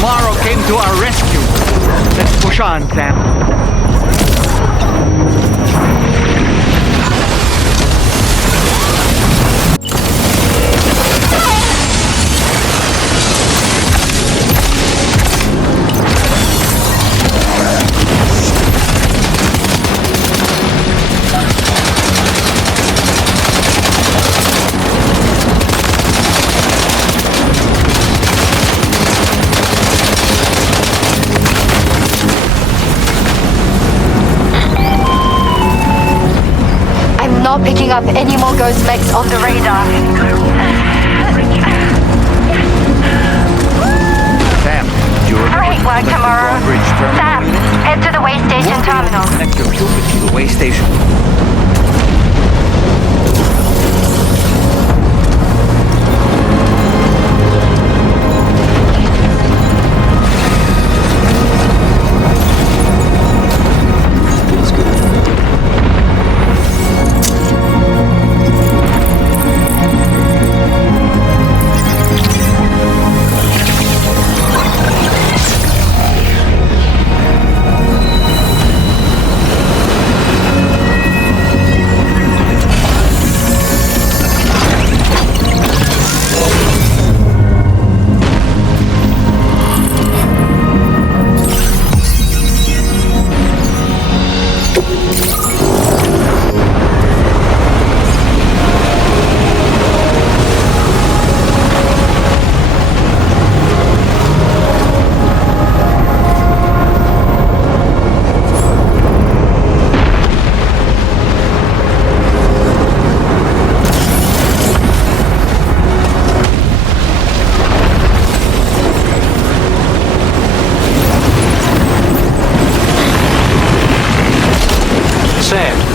tomorrow came to our rescue. Let's push on, Sam. Not picking up any more ghost mechs on the radar. Sam, you're Great work tomorrow. Sam, head to the way station terminal. Connect your Cupid to the way station.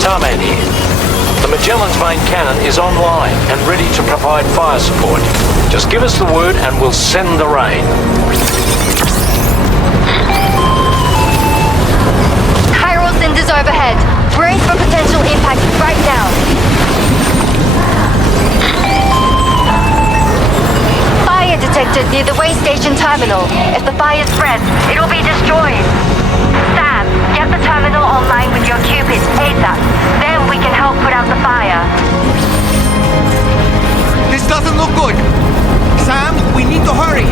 Tarman here. The Magellan's main cannon is online and ready to provide fire support. Just give us the word and we'll send the rain. Chiral cinders overhead. Brace for potential impact right now. Fire detected near the way station terminal. If the fire spreads, it'll be destroyed. Sam, get the terminal online with your Cupid ASAP. Then we can help put out the fire. This doesn't look good. Sam, we need to hurry.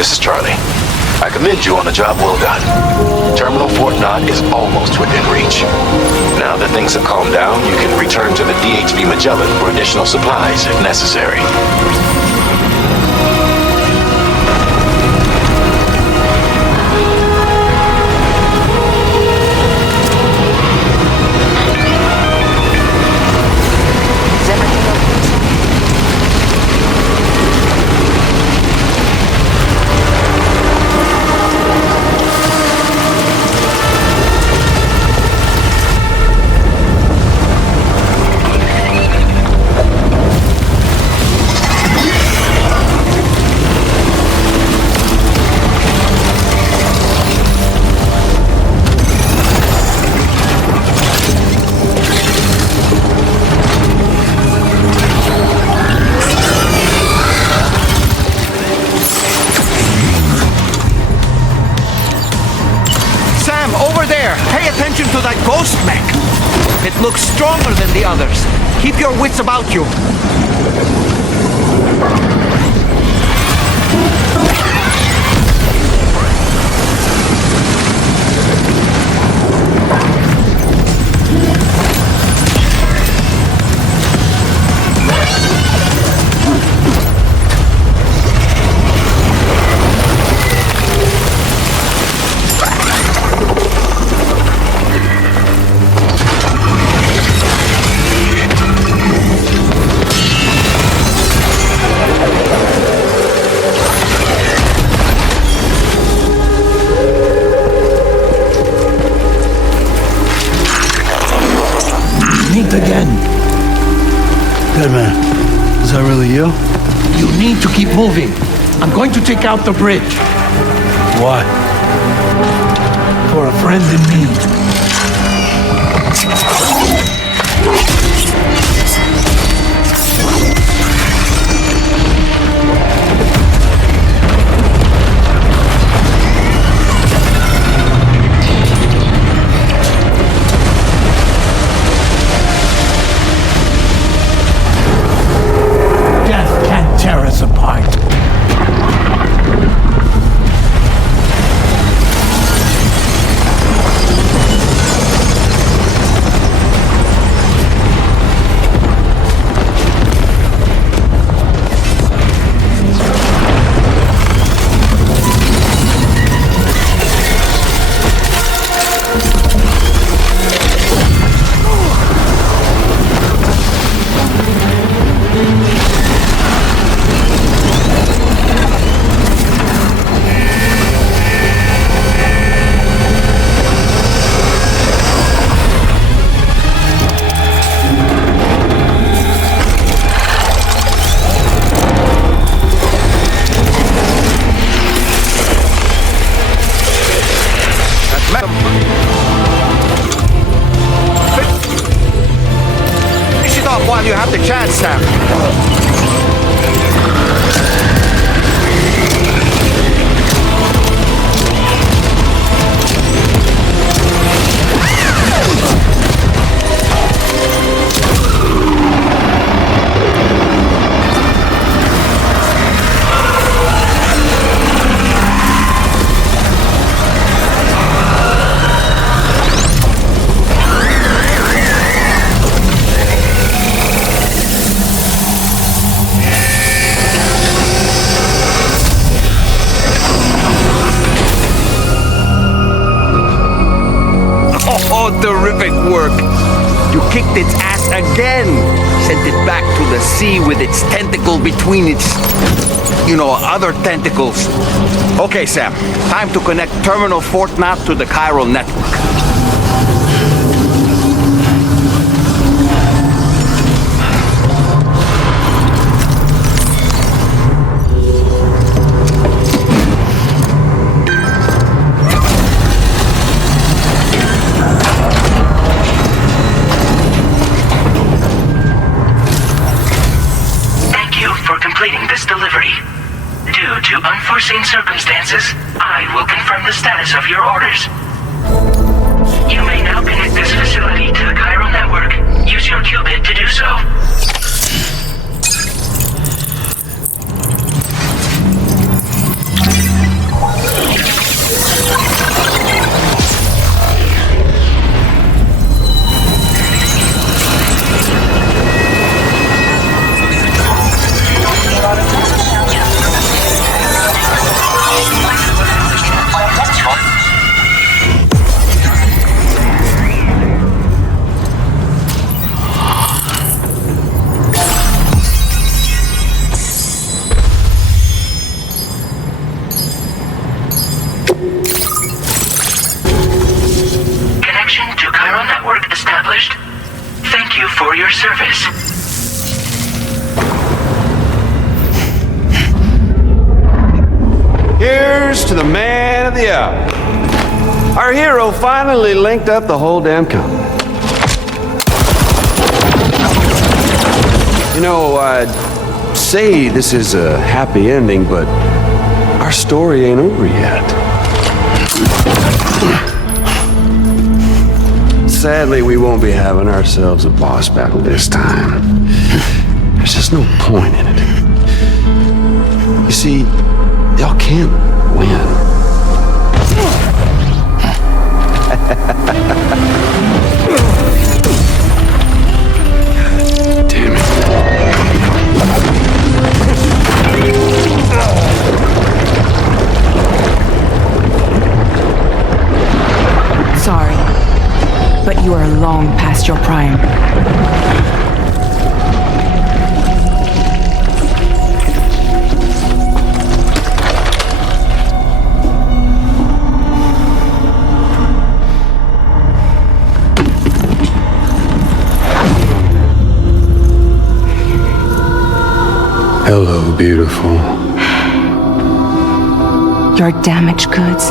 This is Charlie. I commend you on a job well done. Terminal Fort Knott is almost within reach. Now that things have calmed down, you can return to the DHV Magellan for additional supplies if necessary. Over there! Pay attention to that ghost mech! It looks stronger than the others. Keep your wits about you. Again. Good man. Is that really you? You need to keep moving. I'm going to take out the bridge. Why? For a friend in need. Tear us apart. Finish it off while you have the chance, Sam. Oh, terrific work. You kicked its ass again. Sent it back to the sea with its tentacle between its, other tentacles. Okay, Sam. Time to connect Terminal Fort Knot to the chiral network. Completing this delivery. Due to unforeseen circumstances, I will confirm the status of your orders. You may now connect this facility to the chiral network. Use your qubit to do so. Thank you for your service. Here's to the man of the hour. Our hero finally linked up the whole damn company. I'd say this is a happy ending, but our story ain't over yet. sadly, we won't be having ourselves a boss battle this time. There's just no point in it. You see, y'all can't win. Damn it. Sorry, but you are long past your prime. Hello, beautiful. Your damaged goods.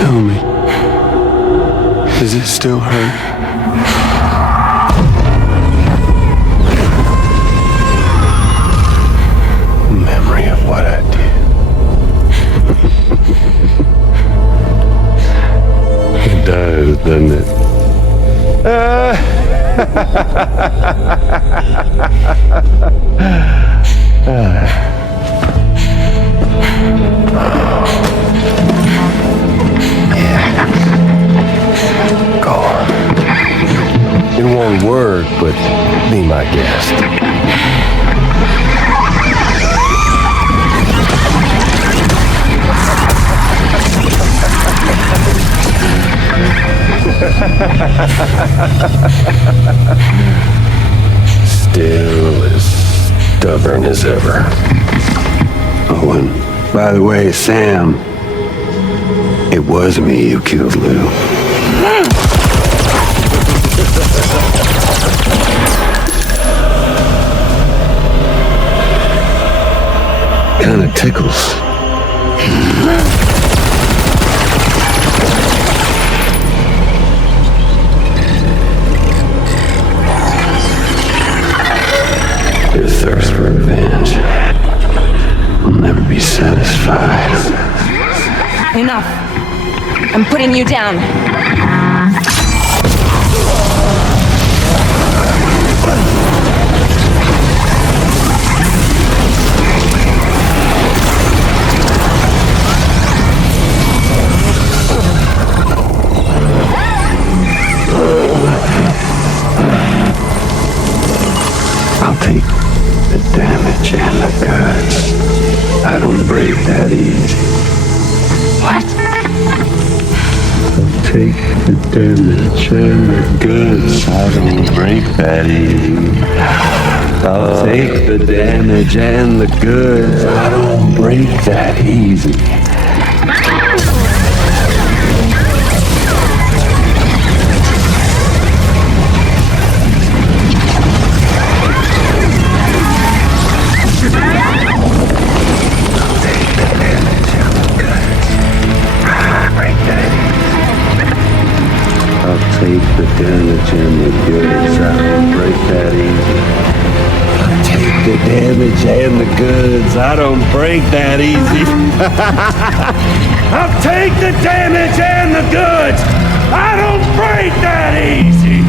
Tell me, does it still hurt? Memory of what I did. It does, doesn't it? In one word, but be my guest. Still as stubborn as ever. Oh, and by the way, Sam, it was me who killed Lou. Kinda tickles. Your thirst for revenge will never be satisfied. Enough. I'm putting you down. I'll take the damage and the goods. I don't break that easy. What? I'll take the damage and the goods. I don't break that easy. I'll take the damage and the goods. I don't break that easy. Take the damage and the goods. I don't break that easy. I'll take the damage and the goods. I don't break that easy. I'll take the damage and the goods. I don't break that easy.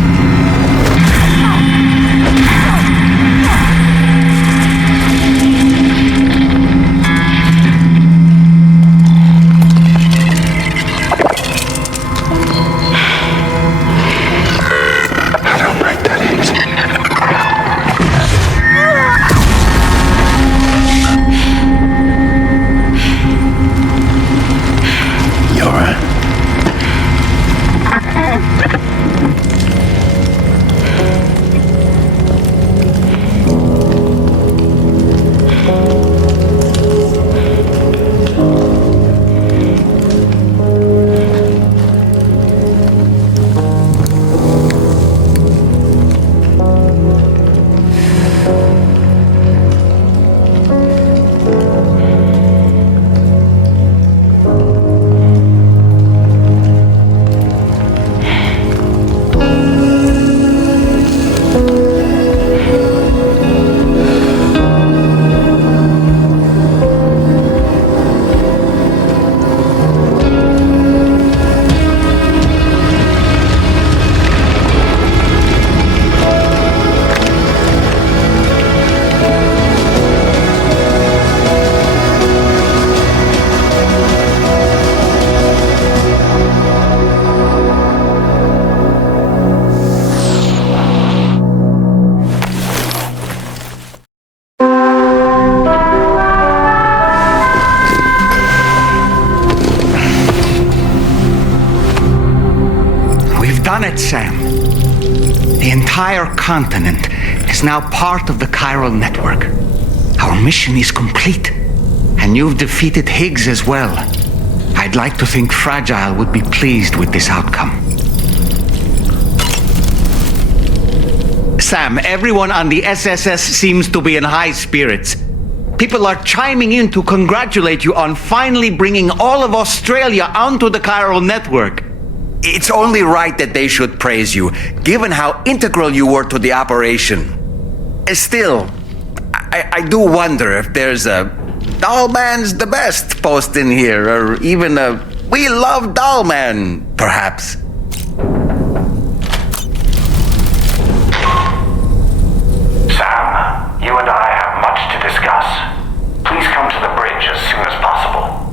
done it, Sam. The entire continent is now part of the chiral network. Our mission is complete. And you've defeated Higgs as well. I'd like to think Fragile would be pleased with this outcome. Sam, everyone on the SSS seems to be in high spirits. People are chiming in to congratulate you on finally bringing all of Australia onto the chiral network. It's only right that they should praise you, given how integral you were to the operation. Still, I do wonder if there's a Dollman's the best post in here, or even a We Love Dollman, perhaps. Sam, you and I have much to discuss. Please come to the bridge as soon as possible.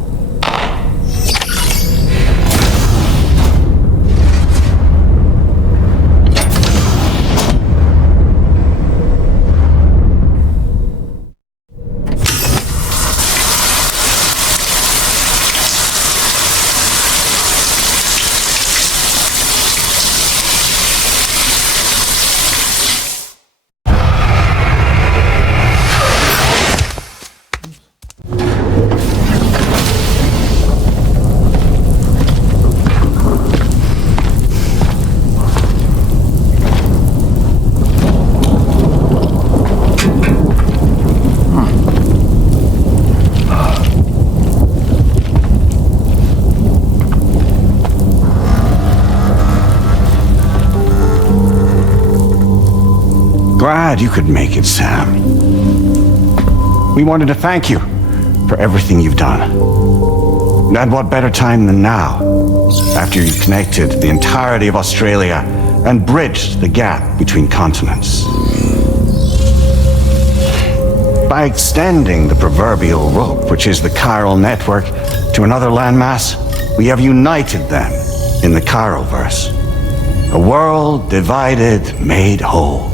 Glad you could make it, Sam. We wanted to thank you for everything you've done. And what better time than now, after you connected the entirety of Australia and bridged the gap between continents. By extending the proverbial rope, which is the chiral network, to another landmass, we have united them in the Chiroverse. A world divided, made whole.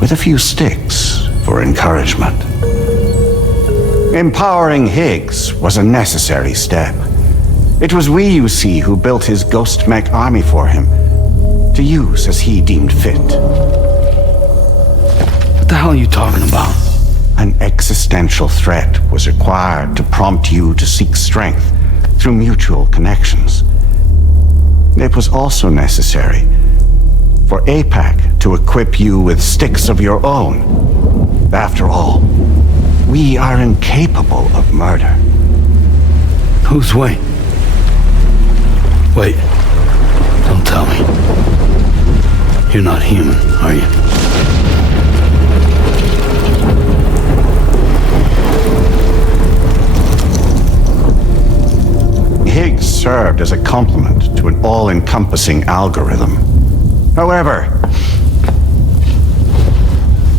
With a few sticks for encouragement. Empowering Higgs was a necessary step. It was we, you see, who built his ghost mech army for him, to use as he deemed fit. What the hell are you talking about? An existential threat was required to prompt you to seek strength through mutual connections. It was also necessary for APAC to equip you with sticks of your own. After all, we are incapable of murder. Who's Wayne? Wait. Don't tell me. You're not human, are you? Higgs served as a complement to an all-encompassing algorithm. However,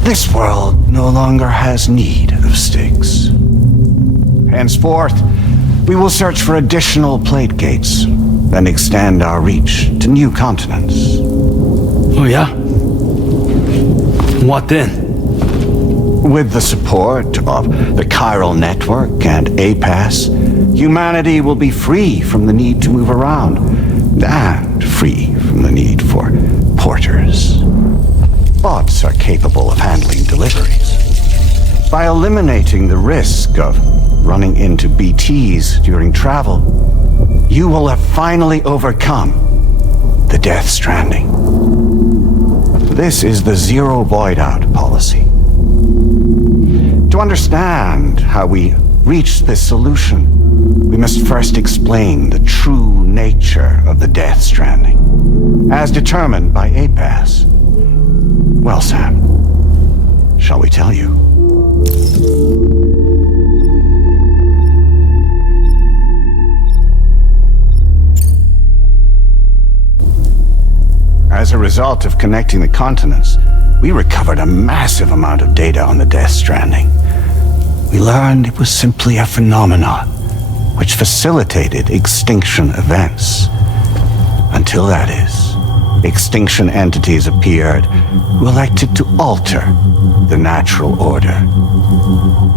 this world no longer has need of sticks. Henceforth, we will search for additional plate gates and extend our reach to new continents. Oh yeah? What then? With the support of the chiral network and APAS, humanity will be free from the need to move around, and free from the need for porters. Bots are capable of handling deliveries. By eliminating the risk of running into BTs during travel, you will have finally overcome the Death Stranding. This is the zero void out policy. To understand how we reached this solution, we must first explain the true nature of the Death Stranding, as determined by APAS. Well, Sam, shall we tell you? As a result of connecting the continents, we recovered a massive amount of data on the Death Stranding. We learned it was simply a phenomenon which facilitated extinction events. Until that is, extinction entities appeared who elected to alter the natural order.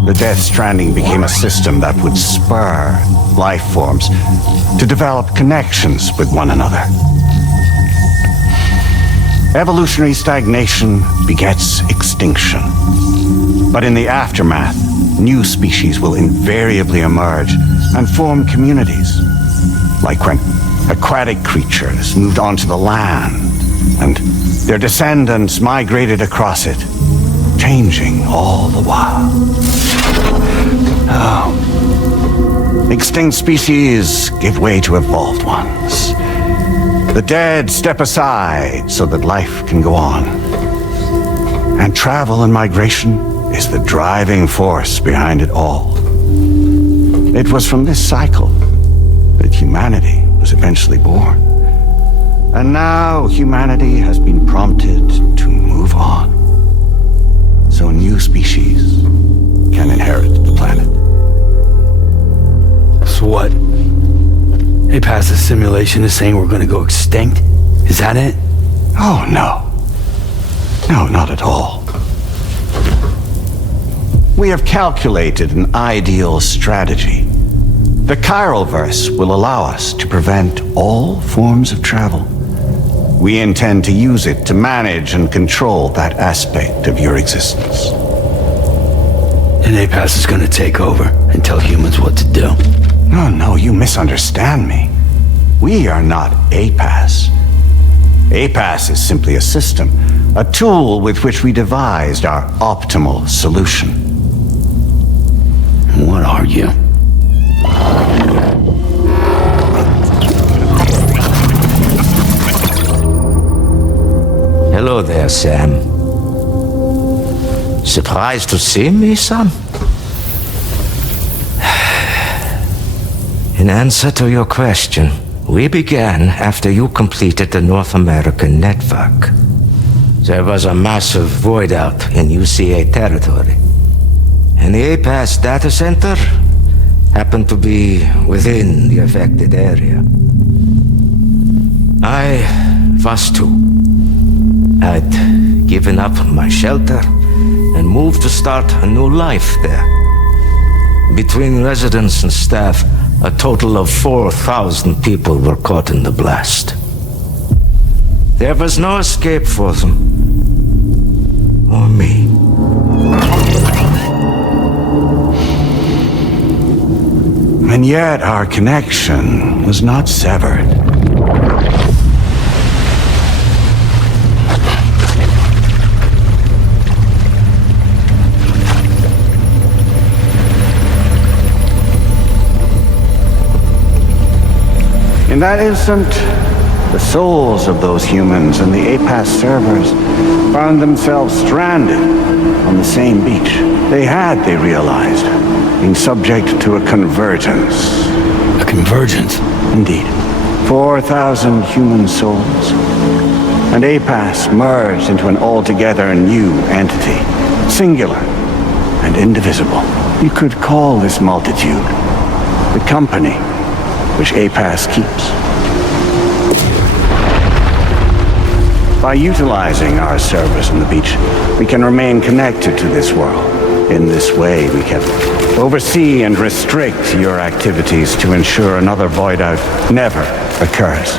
The Death Stranding became a system that would spur life forms to develop connections with one another. Evolutionary stagnation begets extinction. But in the aftermath, new species will invariably emerge and form communities. Like when aquatic creatures moved onto the land and their descendants migrated across it, changing all the while. Oh. Extinct species give way to evolved ones. The dead step aside so that life can go on. And travel and migration is the driving force behind it all. It was from this cycle that humanity was eventually born. And now humanity has been prompted to move on. So new species can inherit the planet. So what? They passed a simulation is saying we're gonna go extinct? Is that it? Oh, no. No, not at all. We have calculated an ideal strategy. The Chiralverse will allow us to prevent all forms of travel. We intend to use it to manage and control that aspect of your existence. And APAS is gonna take over and tell humans what to do. No, you misunderstand me. We are not APAS. APAS is simply a system, a tool with which we devised our optimal solution. What are you? Hello there, Sam. Surprised to see me, son? In answer to your question, we began after you completed the North American network. There was a massive void out in UCA territory, and the APAS data center happened to be within the affected area. I was too. I'd given up my shelter and moved to start a new life there. Between residents and staff, a total of 4,000 people were caught in the blast. There was no escape for them. Or me. And yet our connection was not severed. In that instant, the souls of those humans and the APAS servers found themselves stranded on the same beach. They realized, been subject to a convergence. A convergence? Indeed. 4,000 human souls. And APAS merged into an altogether new entity. Singular and indivisible. You could call this multitude the company which APAS keeps. By utilizing our servers on the beach, we can remain connected to this world. In this way, we can oversee and restrict your activities to ensure another void out never occurs.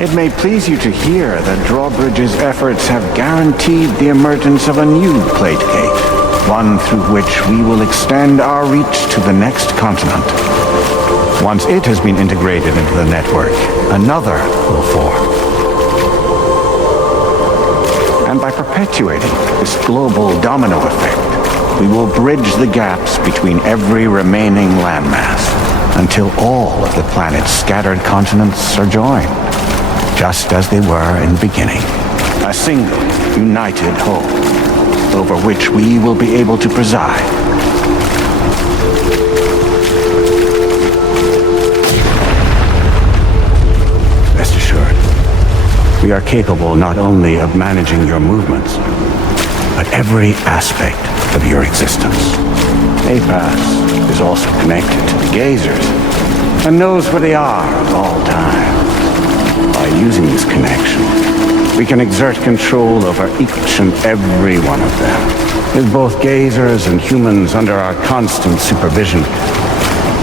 It may please you to hear that Drawbridge's efforts have guaranteed the emergence of a new plate gate, one through which we will extend our reach to the next continent. Once it has been integrated into the network, another will form. And by perpetuating this global domino effect, we will bridge the gaps between every remaining landmass until all of the planet's scattered continents are joined, just as they were in the beginning. A single, united whole, over which we will be able to preside. Rest assured, we are capable not only of managing your movements, but every aspect of your existence. APAS is also connected to the gazers and knows where they are at all times. By using this connection, we can exert control over each and every one of them. With both gazers and humans under our constant supervision,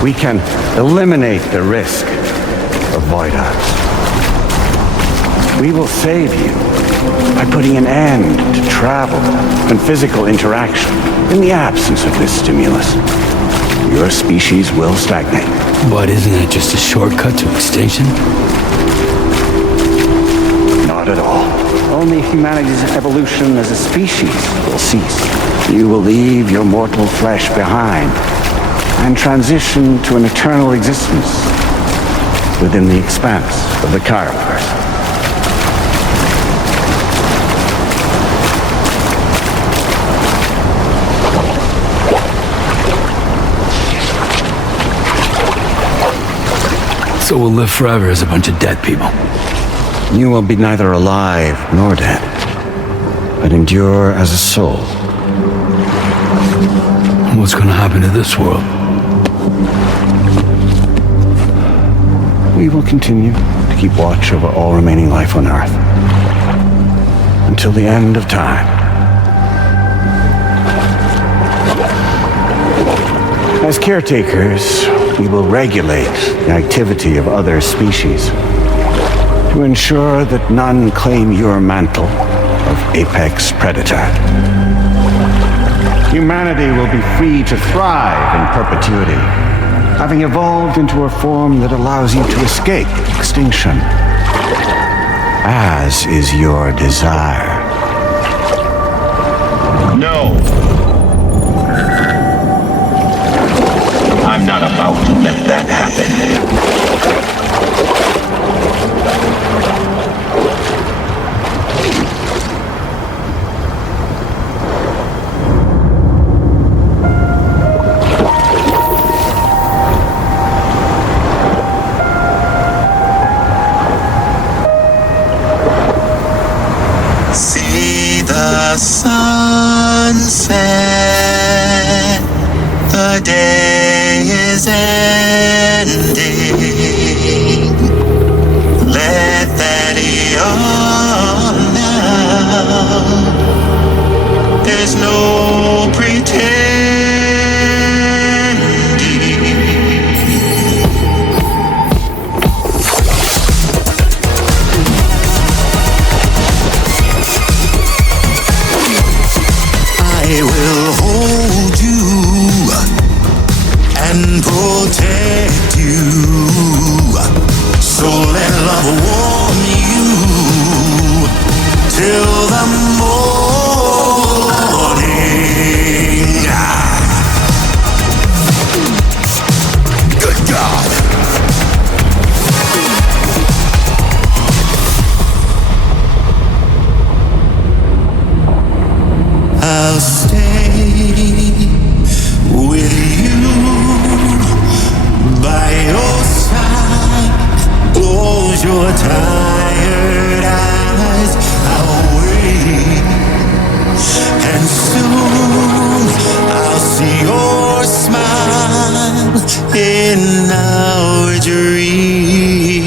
we can eliminate the risk of void outs. We will save you by putting an end to travel and physical interaction in the absence of this stimulus, your species will stagnate. But isn't it just a shortcut to extinction? Not at all. Only humanity's evolution as a species will cease. You will leave your mortal flesh behind and transition to an eternal existence within the expanse of the Chiroverse. So we'll live forever as a bunch of dead people. You will be neither alive nor dead, but endure as a soul. What's gonna happen to this world? We will continue to keep watch over all remaining life on Earth until the end of time. As caretakers, we will regulate the activity of other species to ensure that none claim your mantle of apex predator. Humanity will be free to thrive in perpetuity, having evolved into a form that allows you to escape extinction, as is your desire. No. I'm not about to let that happen. See the sunset, the day is ending. Let that yawn now. There's no pretending. I will hold you and protect you. So let love warm you till the morning. Good God. I'll stay with you by your side. Close your tired eyes. I'll wait, and soon I'll see your smile in our dream.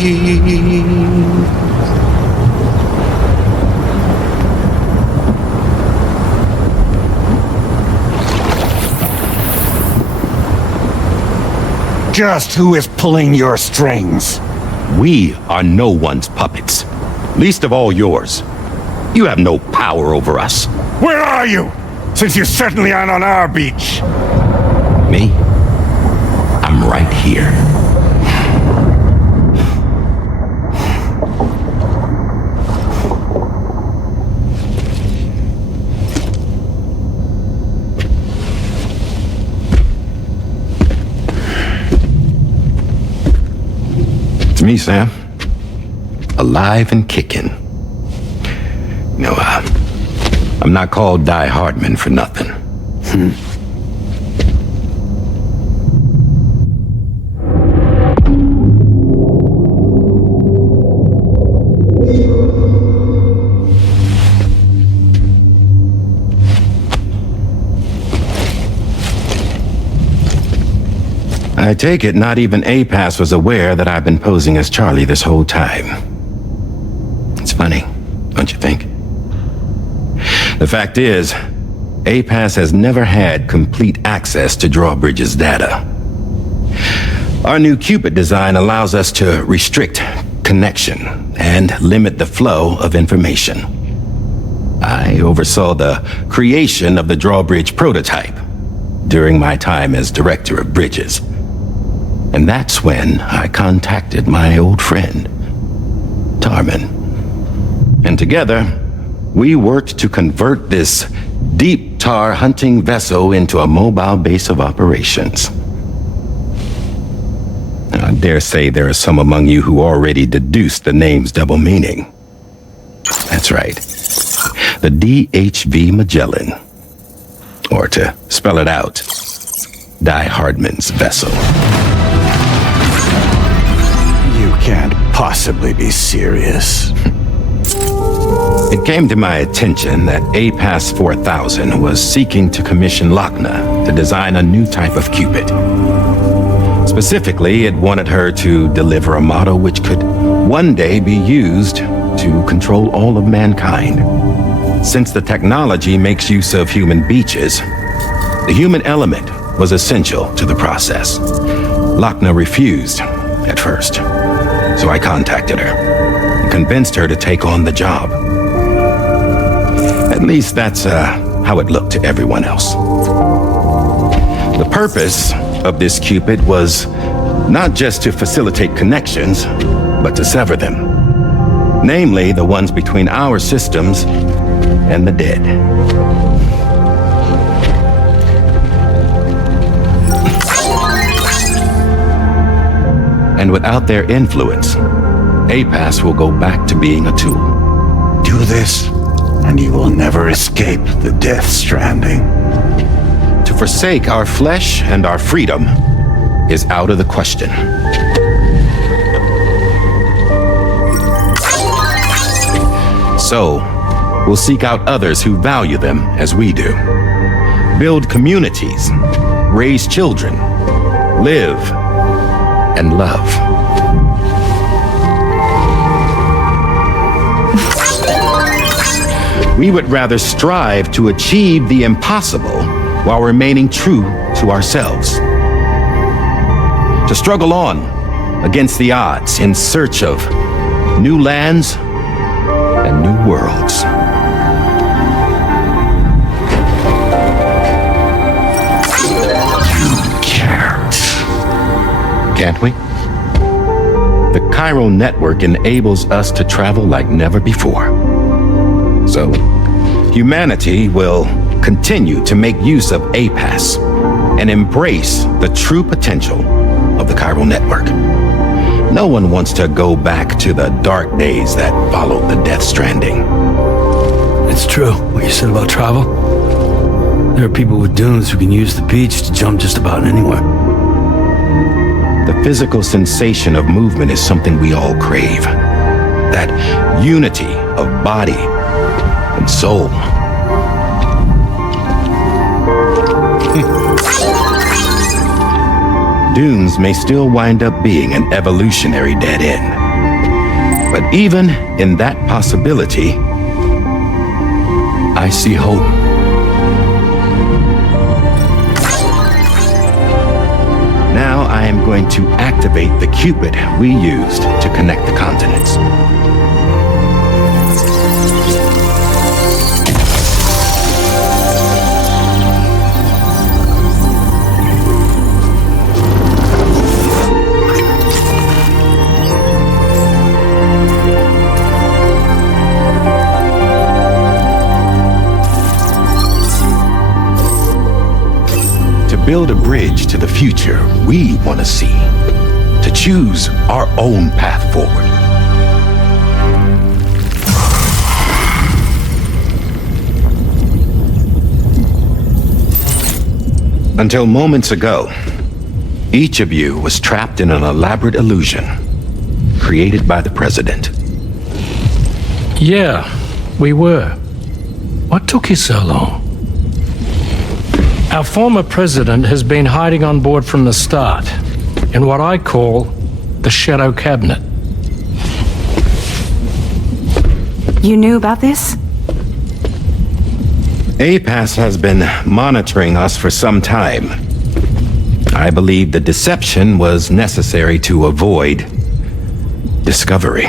Just who is pulling your strings? We are no one's puppets. Least of all yours. You have no power over us. Where are you? Since you certainly aren't on our beach. Me? I'm right here. It's me, Sam. Alive and kicking. No, I'm not called Die Hardman for nothing. I take it not even APAS was aware that I've been posing as Charlie this whole time. It's funny, don't you think? The fact is, APAS has never had complete access to Drawbridge's data. Our new Cupid design allows us to restrict connection and limit the flow of information. I oversaw the creation of the drawbridge prototype during my time as director of bridges. And that's when I contacted my old friend, Tarman. And together, we worked to convert this deep tar hunting vessel into a mobile base of operations. I dare say there are some among you who already deduced the name's double meaning. That's right. The DHV Magellan. Or to spell it out, Die Hardman's vessel. You can't possibly be serious. It came to my attention that APAS 4000 was seeking to commission Lochna to design a new type of Cupid. Specifically, it wanted her to deliver a model which could one day be used to control all of mankind. Since the technology makes use of human beaches, the human element was essential to the process. Lochna refused at first, so I contacted her and convinced her to take on the job. At least that's how it looked to everyone else. The purpose of this Cupid was not just to facilitate connections, but to sever them. Namely, the ones between our systems and the dead. And without their influence, APAS will go back to being a tool. Do this, and you will never escape the Death Stranding. To forsake our flesh and our freedom is out of the question. So, we'll seek out others who value them as we do. Build communities, raise children, live, and love. We would rather strive to achieve the impossible while remaining true to ourselves. To struggle on against the odds in search of new lands and new worlds. Can't we? The chiral network enables us to travel like never before. So, humanity will continue to make use of APAS and embrace the true potential of the chiral network. No one wants to go back to the dark days that followed the Death Stranding. It's true, what you said about travel. There are people with dunes who can use the beach to jump just about anywhere. The physical sensation of movement is something we all crave. That unity of body and soul. Dunes may still wind up being an evolutionary dead end. But even in that possibility, I see hope. Now I am going to activate the Cupid we used to connect the continents. Build a bridge to the future we want to see, to choose our own path forward. Until moments ago, each of you was trapped in an elaborate illusion created by the President. Yeah, we were. What took you so long? Our former president has been hiding on board from the start, in what I call the Shadow Cabinet. You knew about this? APAS has been monitoring us for some time. I believe the deception was necessary to avoid discovery.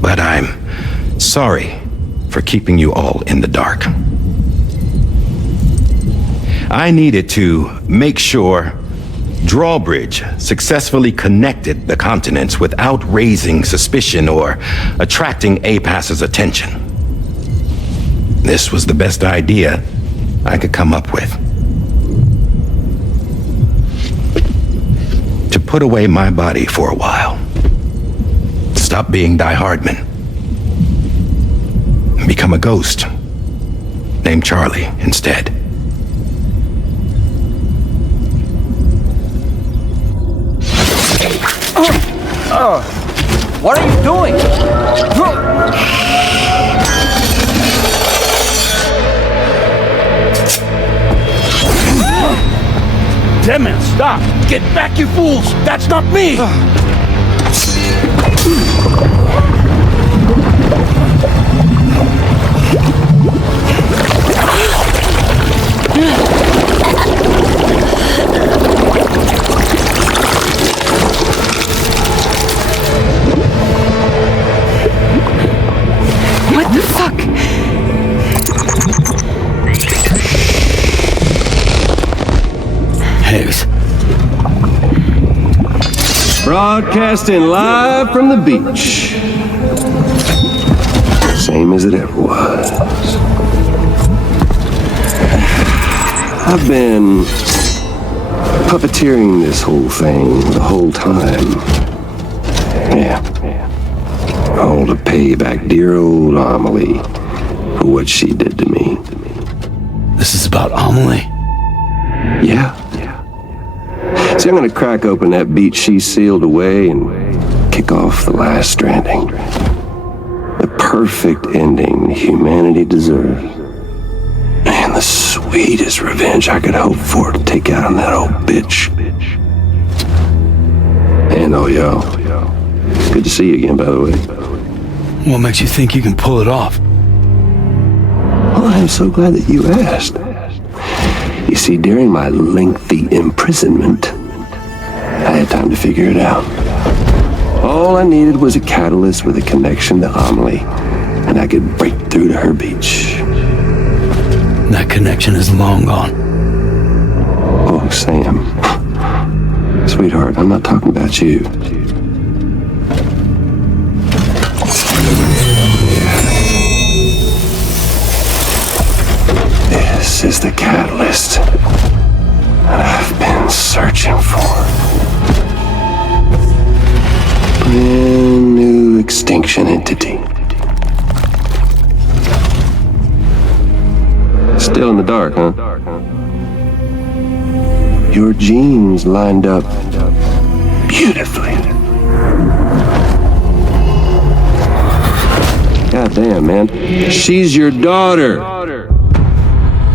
But I'm sorry for keeping you all in the dark. I needed to make sure Drawbridge successfully connected the continents without raising suspicion or attracting APAS's attention. This was the best idea I could come up with. To put away my body for a while. Stop being Die Hardman. And become a ghost. Named Charlie instead. What are you doing? Damn man, stop! Get back, you fools! That's not me! What the fuck? Higgs. Broadcasting live from the beach. Same as it ever was. I've been puppeteering this whole thing the whole time. Yeah. All to pay back dear old Amelie for what she did to me. This is about Amelie? Yeah. See, I'm gonna crack open that beach she sealed away and kick off the last stranding. The perfect ending humanity deserves. And the sweetest revenge I could hope for to take out on that old bitch. And oh, yo. Good to see you again, by the way. What makes you think you can pull it off? Well, I'm so glad that you asked. You see, during my lengthy imprisonment, I had time to figure it out. All I needed was a catalyst with a connection to Amelie, and I could break through to her beach. That connection is long gone. Oh, Sam. Sweetheart, I'm not talking about you. This is the catalyst that I've been searching for. Brand new extinction entity. Still in the dark, huh? Your genes lined up beautifully. God damn, man. She's your daughter.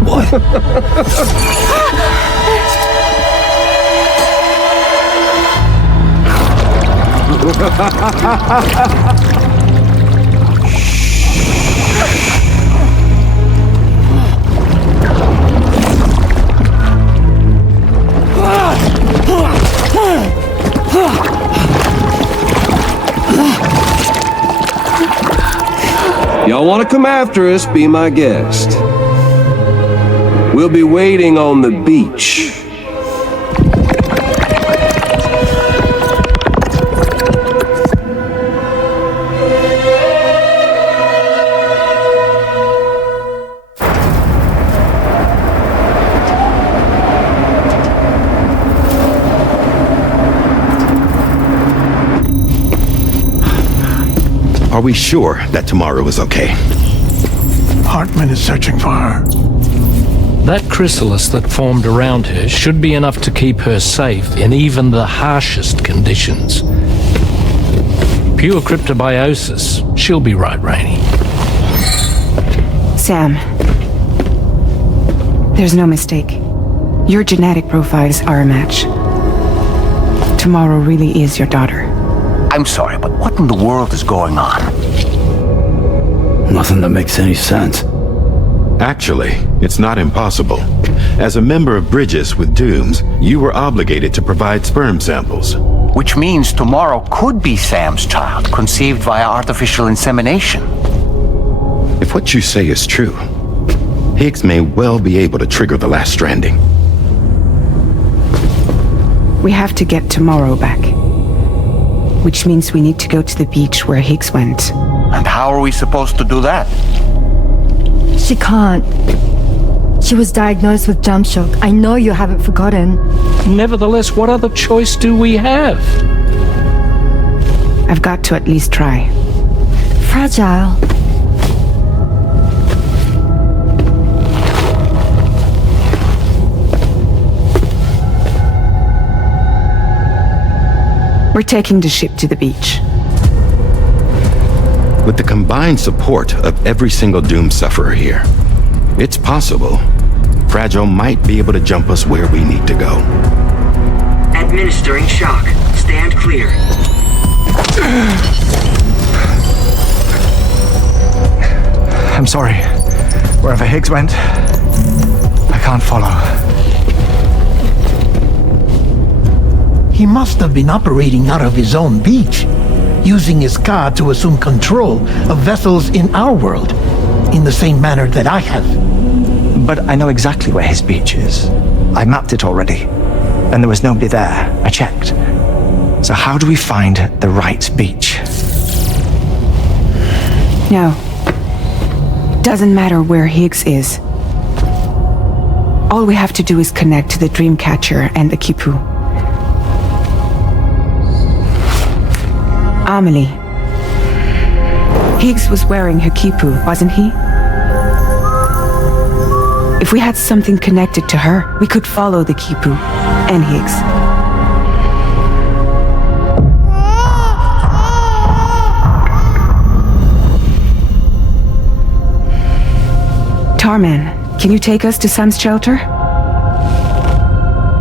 What? Y'all want to come after us, be my guest. We'll be waiting on the beach. Are we sure that tomorrow is okay? Hartman is searching for her. That chrysalis that formed around her should be enough to keep her safe in even the harshest conditions. Pure cryptobiosis. She'll be right, Rainey. Sam. There's no mistake. Your genetic profiles are a match. Tomorrow really is your daughter. I'm sorry, but what in the world is going on? Nothing that makes any sense. Actually, it's not impossible. As a member of Bridges with Dooms, you were obligated to provide sperm samples. Which means tomorrow could be Sam's child, conceived via artificial insemination. If what you say is true, Higgs may well be able to trigger the last stranding. We have to get tomorrow back. Which means we need to go to the beach where Higgs went. And how are we supposed to do that? She can't. She was diagnosed with jump shock. I know you haven't forgotten. Nevertheless, what other choice do we have? I've got to at least try. Fragile. We're taking the ship to the beach. With the combined support of every single Doom sufferer here, it's possible Fragile might be able to jump us where we need to go. Administering shock. Stand clear. I'm sorry. Wherever Higgs went, I can't follow. He must have been operating out of his own beach, using his car to assume control of vessels in our world, in the same manner that I have. But I know exactly where his beach is. I mapped it already, and there was nobody there. I checked. So how do we find the right beach? No. Doesn't matter where Higgs is. All we have to do is connect to the Dreamcatcher and the Kipu. Amelie. Higgs was wearing her Kipu, wasn't he? If we had something connected to her, we could follow the Kipu and Higgs. Tarman, can you take us to Sam's shelter?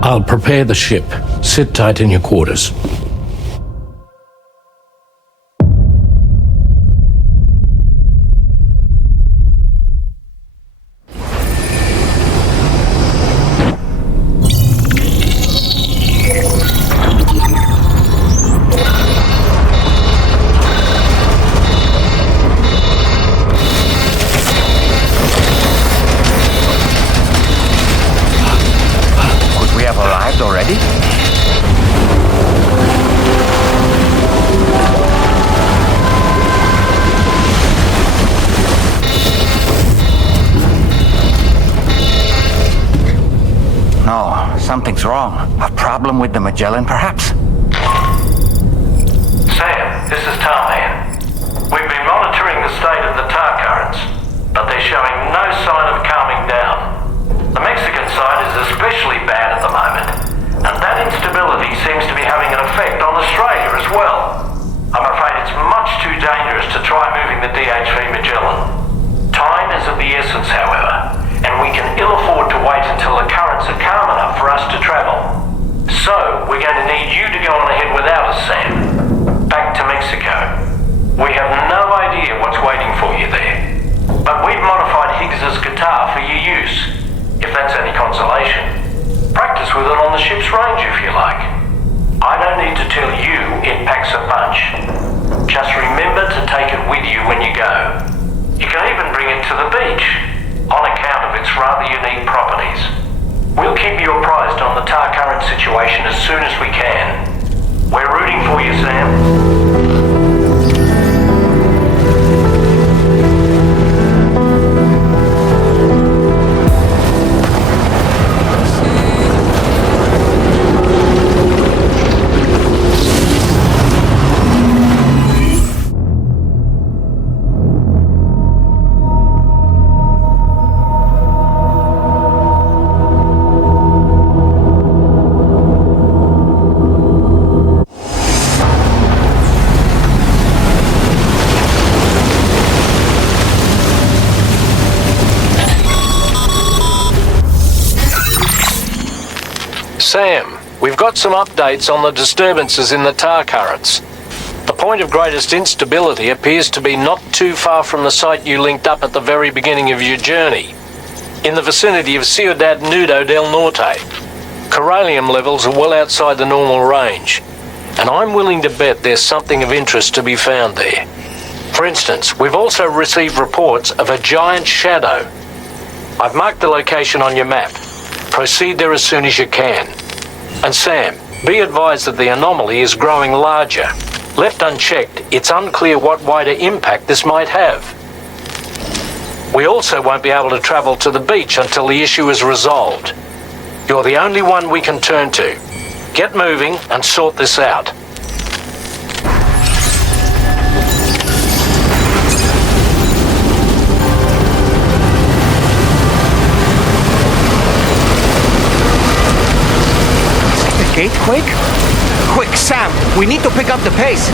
I'll prepare the ship. Sit tight in your quarters. Something's wrong. A problem with the Magellan, perhaps? Sam, this is Tarman. We've been monitoring the state of the tar currents, but they're showing no sign of calming down. The Mexican side is especially bad at the moment, and that instability seems to be having an effect on Australia as well. I'm afraid it's much too dangerous to try moving the DHV Magellan. Time is of the essence, however, and we can ill afford to wait until the currents are calm enough for us to travel. So, we're going to need you to go on ahead without us, Sam. Back to Mexico. We have no idea what's waiting for you there. But we've modified Higgs's guitar for your use, if that's any consolation. Practice with it on the ship's range if you like. I don't need to tell you it packs a punch. Just remember to take it with you when you go. You can even bring it to the beach, on account of its rather unique properties. We'll keep you apprised on the tar current situation as soon as we can. We're rooting for you, Sam. Sam, we've got some updates on the disturbances in the tar currents. The point of greatest instability appears to be not too far from the site you linked up at the very beginning of your journey, in the vicinity of Ciudad Nudo del Norte. Corallium levels are well outside the normal range, and I'm willing to bet there's something of interest to be found there. For instance, we've also received reports of a giant shadow. I've marked the location on your map. Proceed there as soon as you can. And Sam, be advised that the anomaly is growing larger. Left unchecked, it's unclear what wider impact this might have. We also won't be able to travel to the beach until the issue is resolved. You're the only one we can turn to. Get moving and sort this out. Gatequake? Quick, Sam, we need to pick up the pace.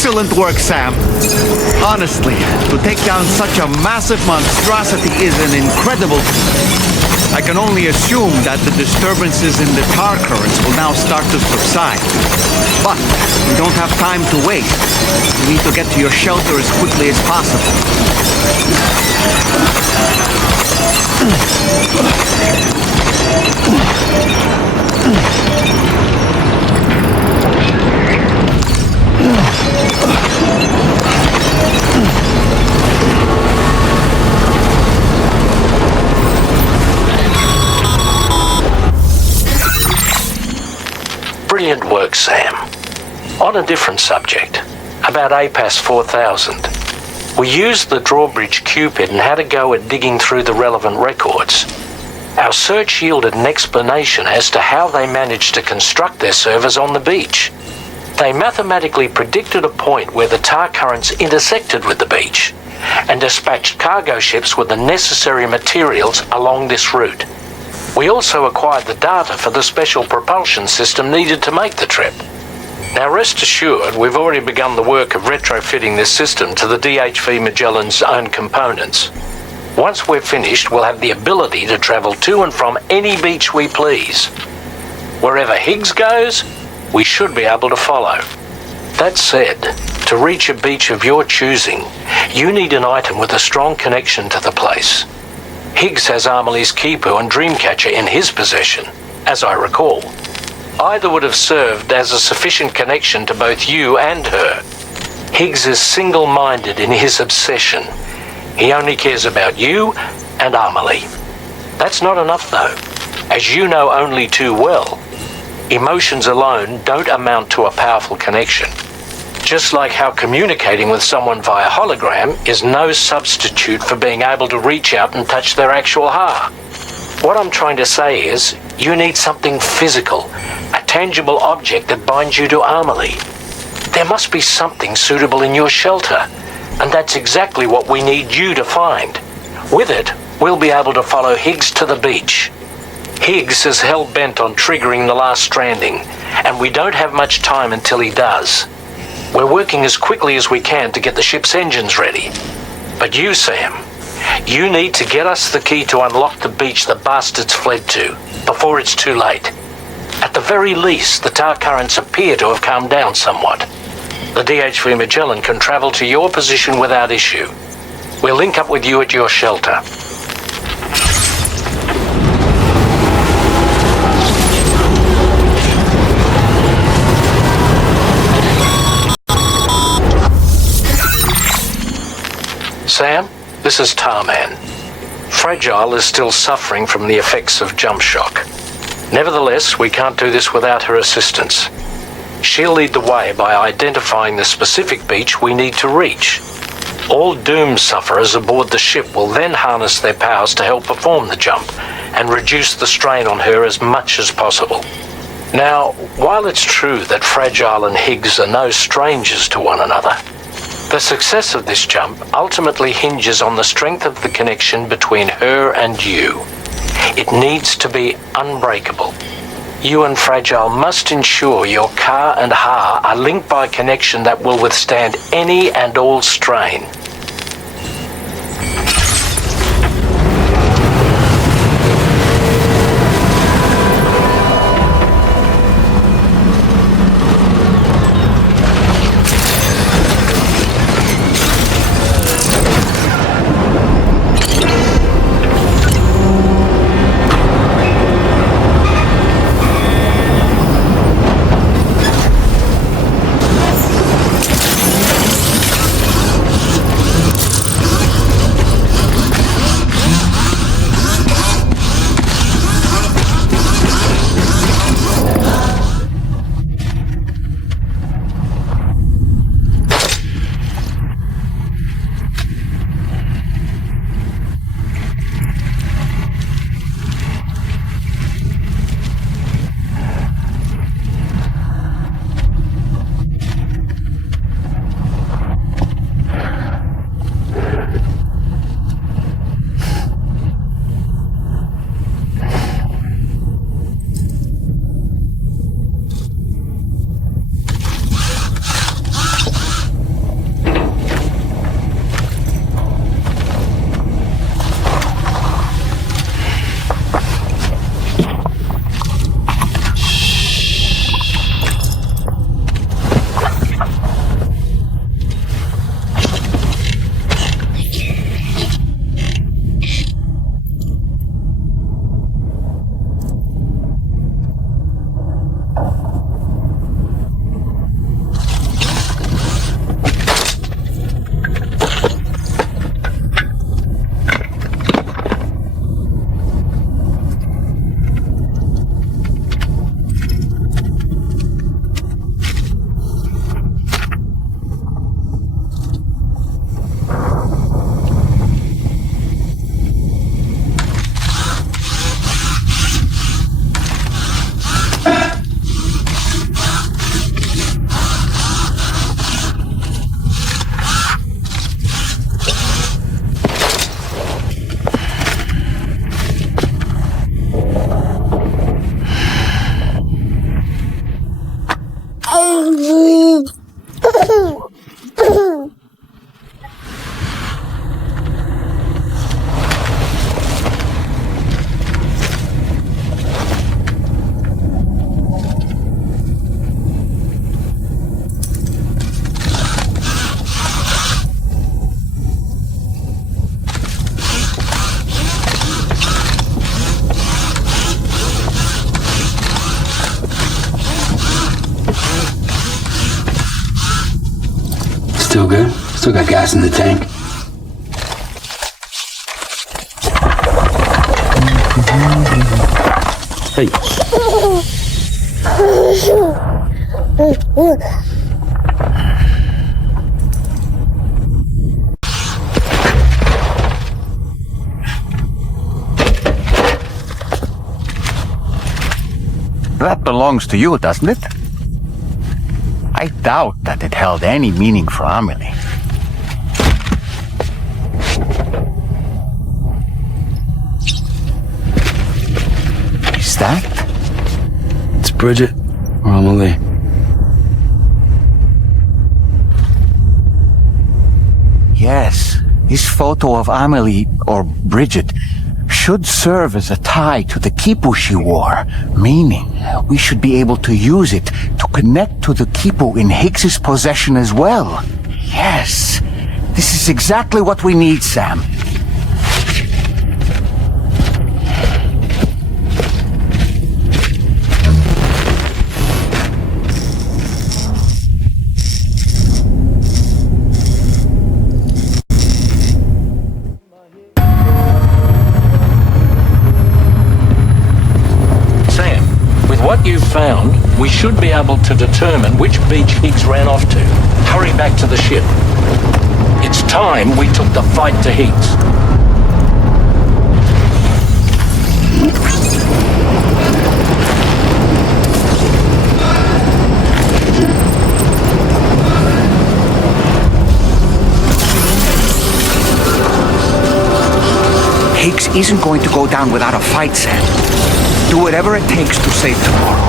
Excellent work, Sam. Honestly, to take down such a massive monstrosity is an incredible... I can only assume that the disturbances in the tar currents will now start to subside. But we don't have time to waste. You need to get to your shelter as quickly as possible. Brilliant work, Sam. On a different subject, about APAS 4000. We used the drawbridge Cupid and had a go at digging through the relevant records. Our search yielded an explanation as to how they managed to construct their servers on the beach. They mathematically predicted a point where the tar currents intersected with the beach and dispatched cargo ships with the necessary materials along this route. We also acquired the data for the special propulsion system needed to make the trip. Now rest assured, we've already begun the work of retrofitting this system to the DHV Magellan's own components. Once we're finished, we'll have the ability to travel to and from any beach we please. Wherever Higgs goes, we should be able to follow. That said, to reach a beach of your choosing, you need an item with a strong connection to the place. Higgs has Amelie's Kipu and Dreamcatcher in his possession, as I recall. Either would have served as a sufficient connection to both you and her. Higgs is single-minded in his obsession. He only cares about you and Amelie. That's not enough, though. As you know only too well, emotions alone don't amount to a powerful connection. Just like how communicating with someone via hologram is no substitute for being able to reach out and touch their actual heart. What I'm trying to say is, you need something physical, a tangible object that binds you to Amelie. There must be something suitable in your shelter, and that's exactly what we need you to find. With it, we'll be able to follow Higgs to the beach. Higgs is hell-bent on triggering the last stranding, and we don't have much time until he does. We're working as quickly as we can to get the ship's engines ready. But you, Sam, you need to get us the key to unlock the beach the bastards fled to, before it's too late. At the very least, the tar currents appear to have calmed down somewhat. The DHV Magellan can travel to your position without issue. We'll link up with you at your shelter. Sam, this is Tarman. Fragile is still suffering from the effects of jump shock. Nevertheless, we can't do this without her assistance. She'll lead the way by identifying the specific beach we need to reach. All doom sufferers aboard the ship will then harness their powers to help perform the jump and reduce the strain on her as much as possible. Now, while it's true that Fragile and Higgs are no strangers to one another, the success of this jump ultimately hinges on the strength of the connection between her and you. It needs to be unbreakable. You and Fragile must ensure your Ka and Ha are linked by a connection that will withstand any and all strain. Still good? Still got gas in the tank? Hey. That belongs to you, doesn't it? I doubt that it held any meaning for Amelie. Is that? It's Bridget or Amelie. Yes, this photo of Amelie, or Bridget, should serve as a tie to the quipu she wore, meaning we should be able to use it to connect to the quipu in Higgs's possession as well. Yes, this is exactly what we need, Sam. What you've found, we should be able to determine which beach Higgs ran off to. Hurry back to the ship. It's time we took the fight to Higgs. Higgs isn't going to go down without a fight, Sam. Do whatever it takes to save tomorrow.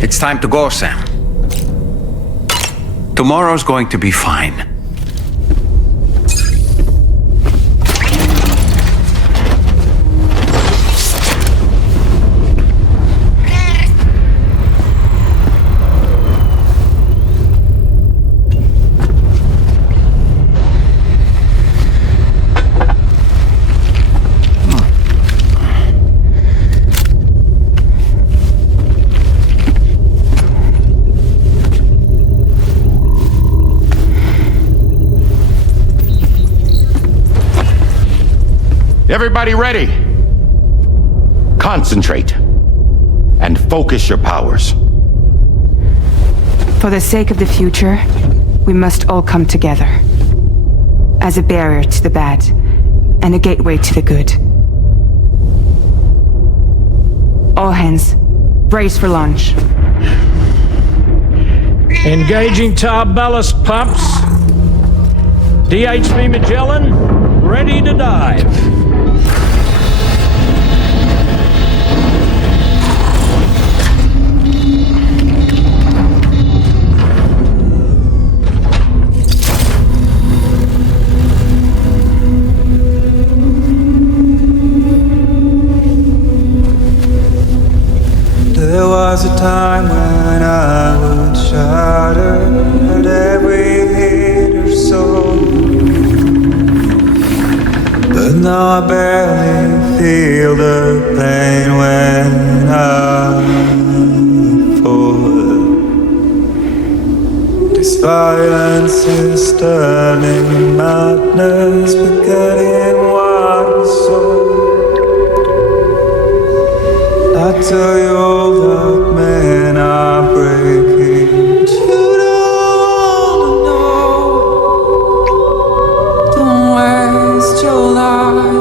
It's time to go, Sam. Tomorrow's going to be fine. Everybody ready? Concentrate and focus your powers. For the sake of the future, we must all come together. As a barrier to the bad, and a gateway to the good. All hands, brace for launch. Engaging tar ballast pumps. DHV Magellan, ready to dive. There was a time when I would shatter at every hit or so, but now I barely feel the pain when I fall. This violence is turning madness, forgetting what was so. I tell you all that men are breaking, but you don't know. Don't waste your life.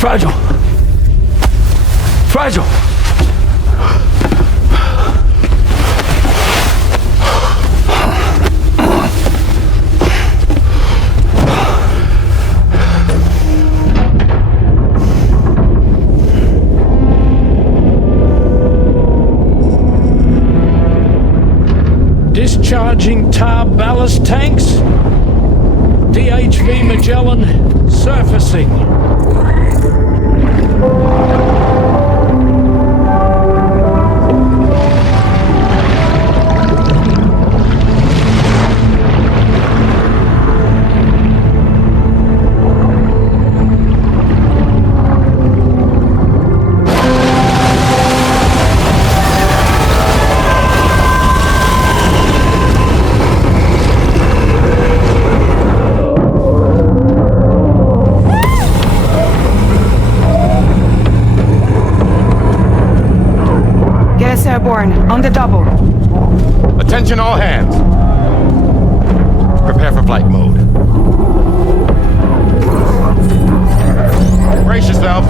Fragile. Fragile. Discharging tar ballast tanks. DHV Magellan surfacing. Airborne, on the double. Attention all hands. Prepare for flight mode. Brace yourselves.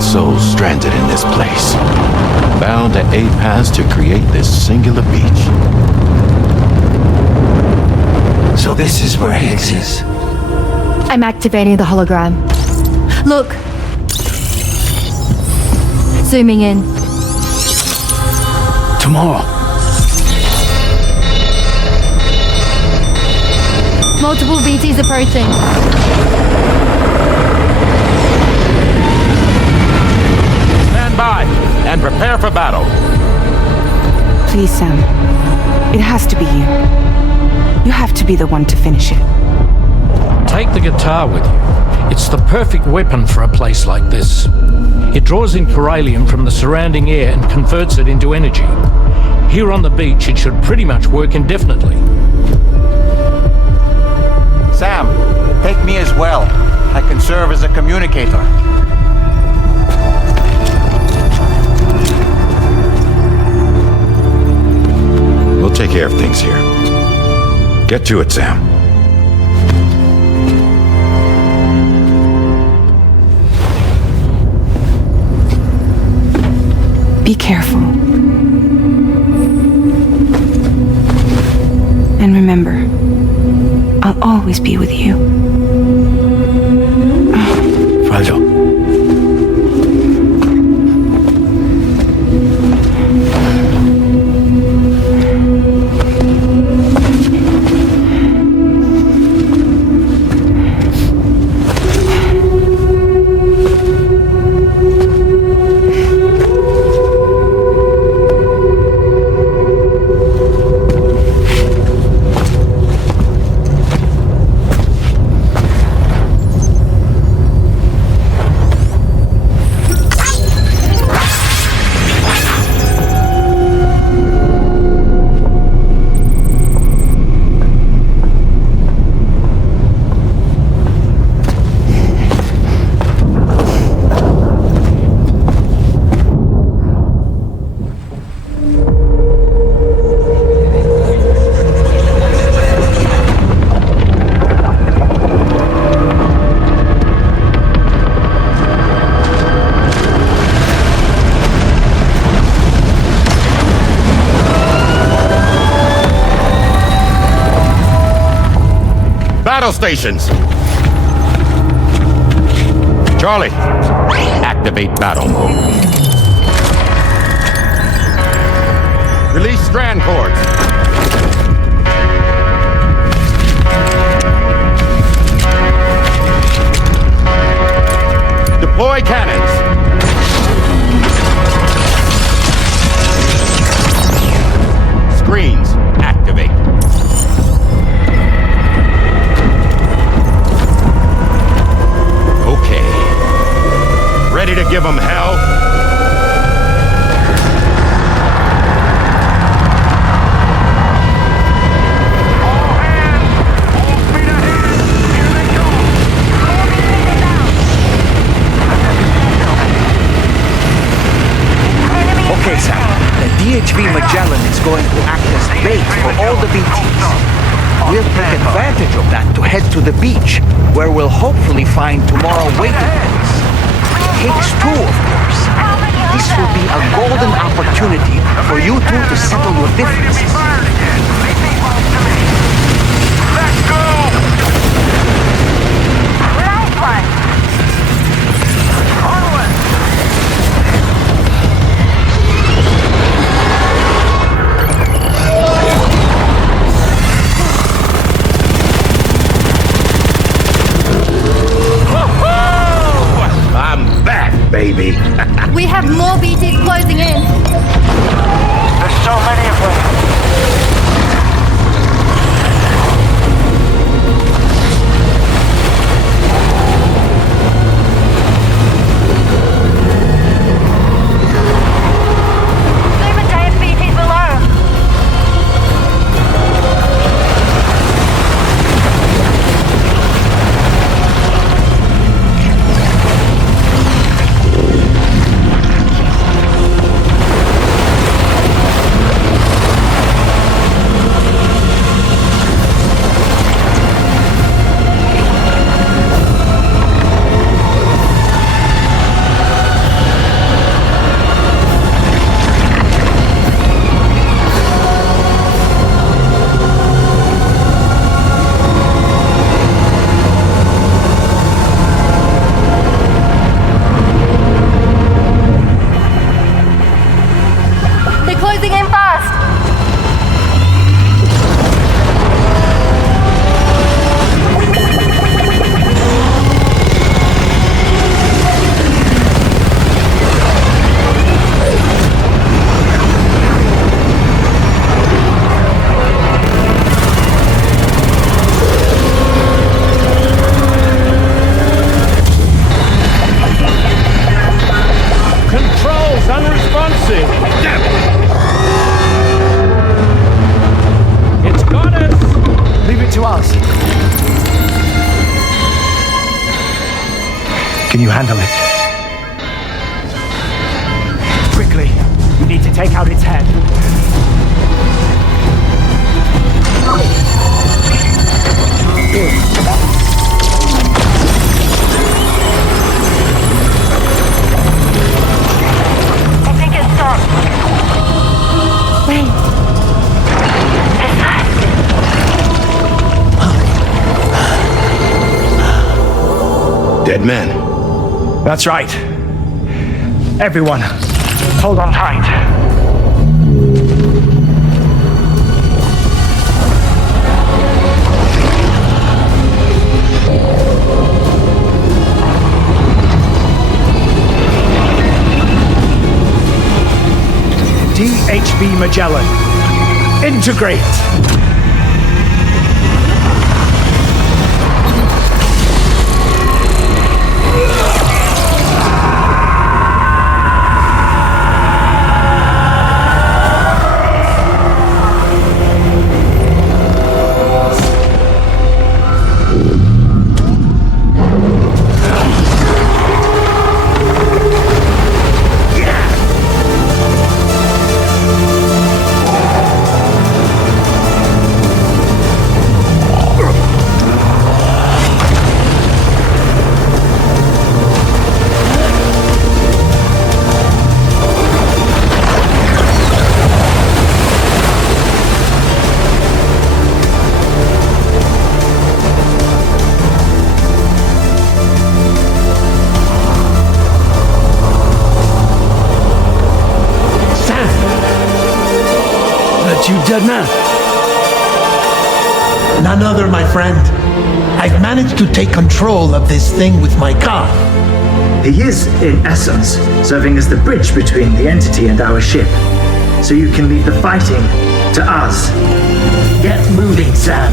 Souls stranded in this place, bound to a paths to create this singular beach. So this is where Higgs is. I'm activating the hologram. Look! Zooming in. Tomorrow. Multiple BTs approaching. By and prepare for battle. Please, Sam. It has to be you. You have to be the one to finish it. Take the guitar with you. It's the perfect weapon for a place like this. It draws in chiralium from the surrounding air and converts it into energy. Here on the beach, it should pretty much work indefinitely. Sam, take me as well. I can serve as a communicator. We'll take care of things here. Get to it, Sam. Be careful. And remember, I'll always be with you. Fragile. Battle stations! Charlie, activate battle mode. Release strand cords. Deploy cannons. to give them hell? Okay, Sam. The DHV Magellan is going to act as bait for all the BTs. We'll take advantage of that to head to the beach, where we'll hopefully find tomorrow waiting for us. Higgs too, of course. This will be a golden opportunity for you two to settle your differences. Let's go! Nice one. I'm back, baby. We have more BTs closing in. There's so many of them. Leave a day of BTs below. They're closing in fast. Controls unresponsive. Damn it. It's got us. Leave it to us. Can you handle it? Quickly, we need to take out its head. I think it stopped. Wait. Dead man. That's right. Everyone, hold on tight. DHV Magellan, integrate! You dead man? None other, my friend. I've managed to take control of this thing with my car. He is, in essence, serving as the bridge between the entity and our ship. So you can leave the fighting to us. Get moving, Sam.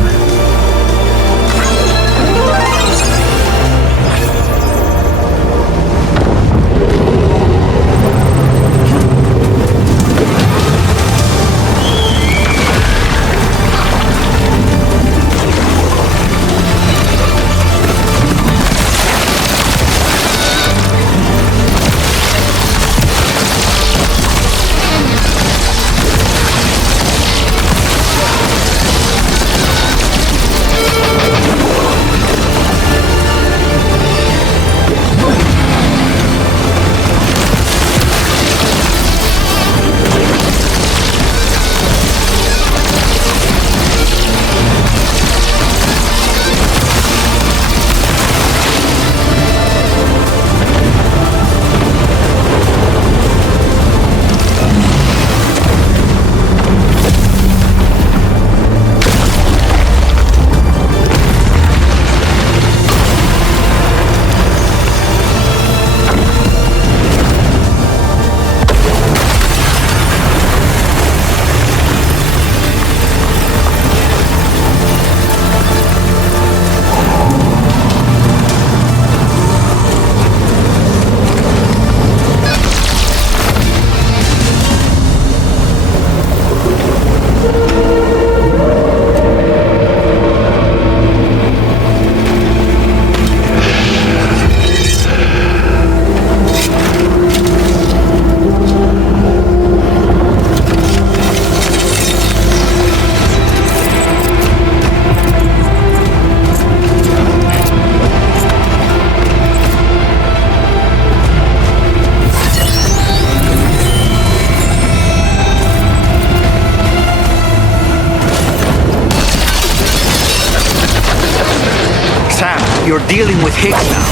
dealing with Higgs now.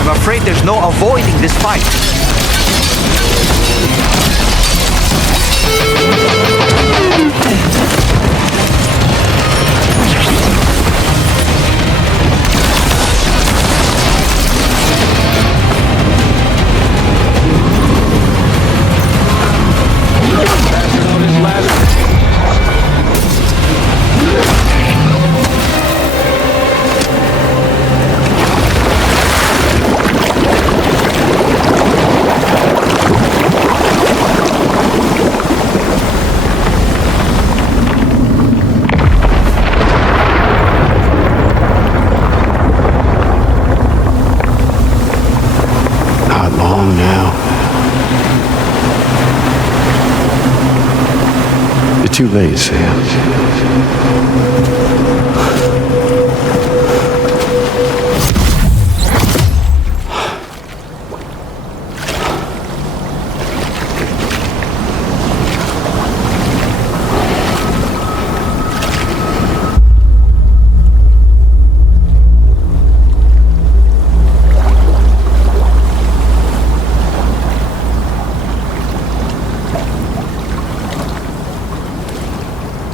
I'm afraid there's no avoiding this fight. Too late, Sam.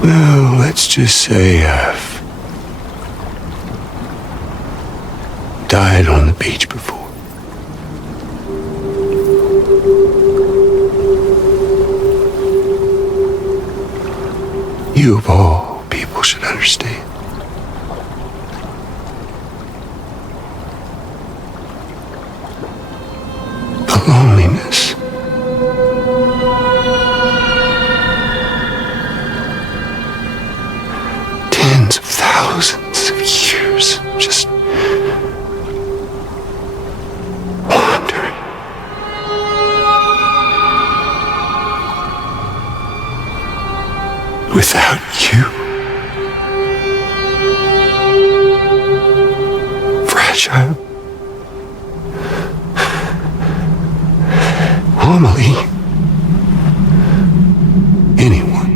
Well, let's just say I've died on the beach before. You of all people should understand. The loneliness. Tens of thousands of years just wandering. Without you. Fragile. Amelie. Anyone.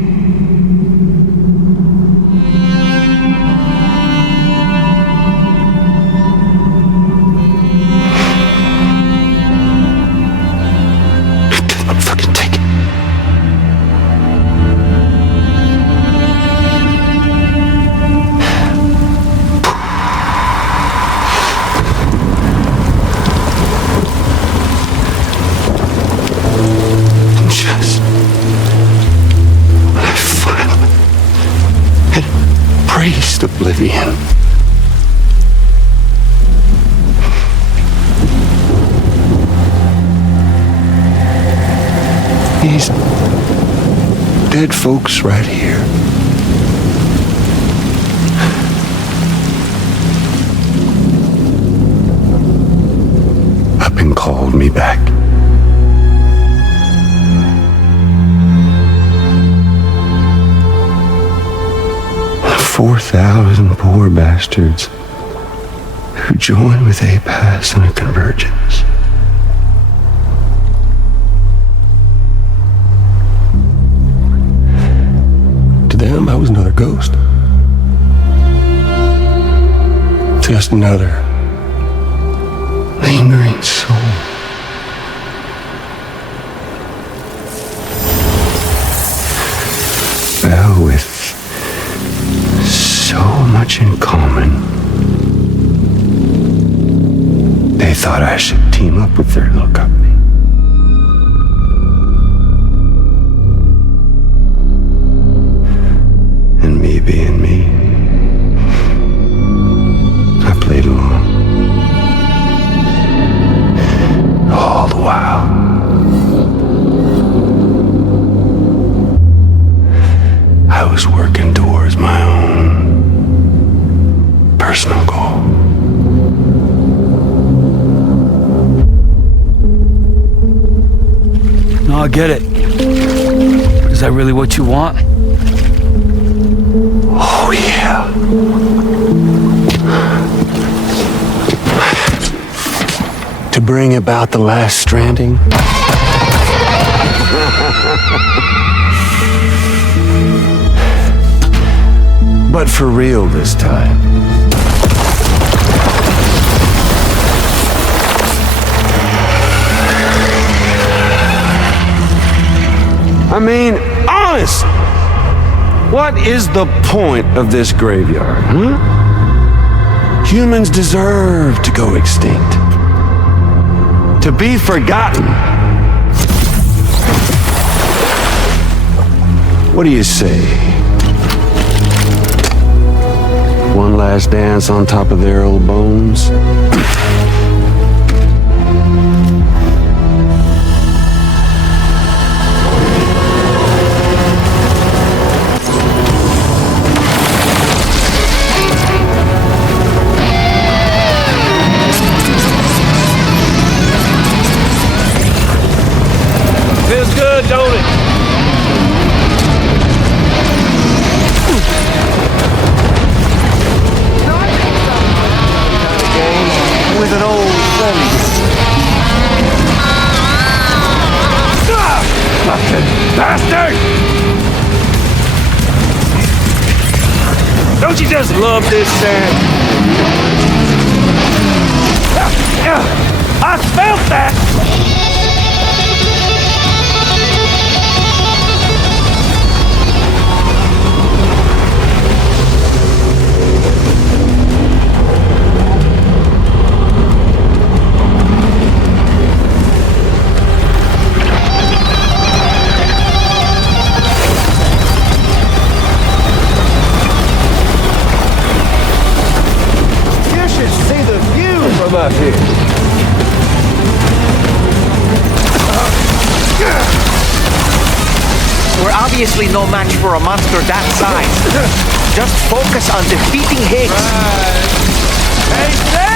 I'm fucking take it. Just when I finally had embraced oblivion, these dead folks right here up and called me back. 4,000 poor bastards who joined with APAS in a convergence. To them, I was another ghost. Just another lingering soul. Well, with so much in common, they thought I should team up with their little company. And me being me, I played along. All the while, I was working towards my own personal goal. No, I get it. Is that really what you want? Oh, yeah. To bring about the last stranding? But for real this time. I mean, honest! What is the point of this graveyard, huh? Humans deserve to go extinct. To be forgotten. What do you say? One last dance on top of their old bones? Feels good, don't it? With an old friend. Fucking bastard! Don't you just love this, Sam? I felt that! From up here. We're obviously no match for a monster that size. Just focus on defeating Higgs. Hey, Sam!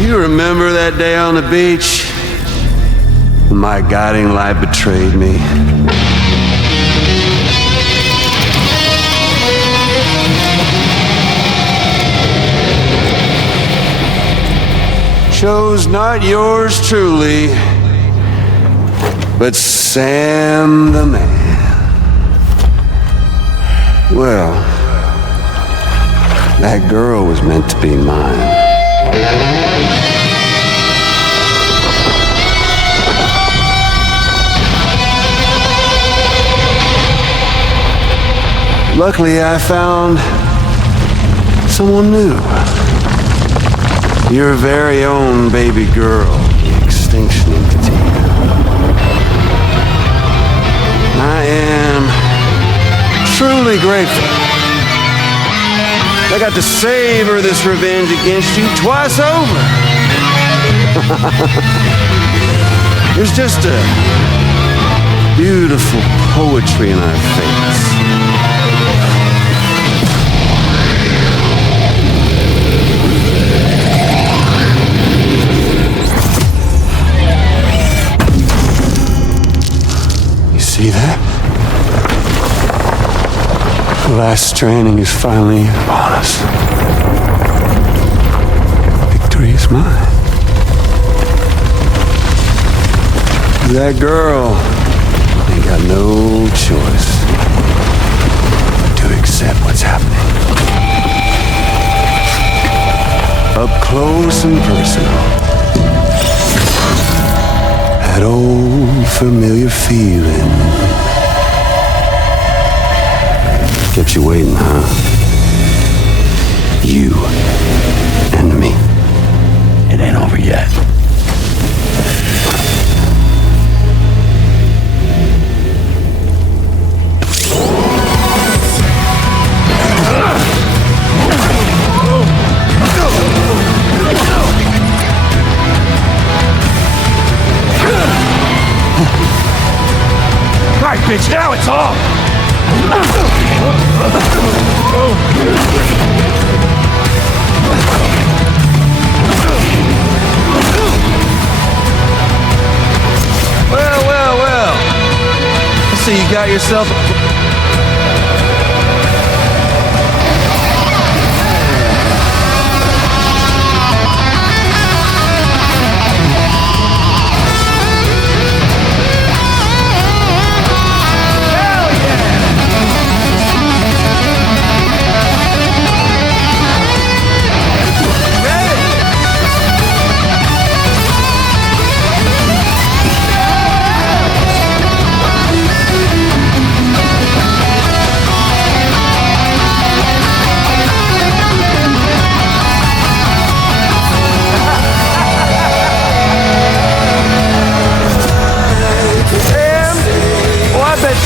You remember that day on the beach? When my guiding light betrayed me. Chose not yours truly, but Sam the man. Well, that girl was meant to be mine. Luckily, I found someone new. Your very own baby girl, the extinction entity. I am truly grateful. I got to savor this revenge against you twice over. There's just a beautiful poetry in our fates. See that? The last stranding is finally upon us. Victory is mine. That girl ain't got no choice but to accept what's happening. Up close and personal. That old familiar feeling. Kept you waiting, huh? You and me. It ain't over yet. bitch, now it's off! Well. I see you got yourself a...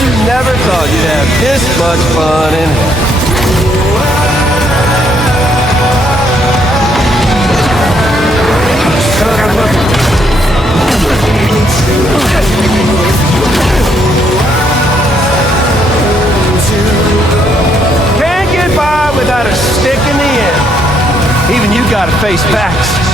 You never thought you'd have this much fun in Can't get by without a stick in the end. Even you gotta face facts.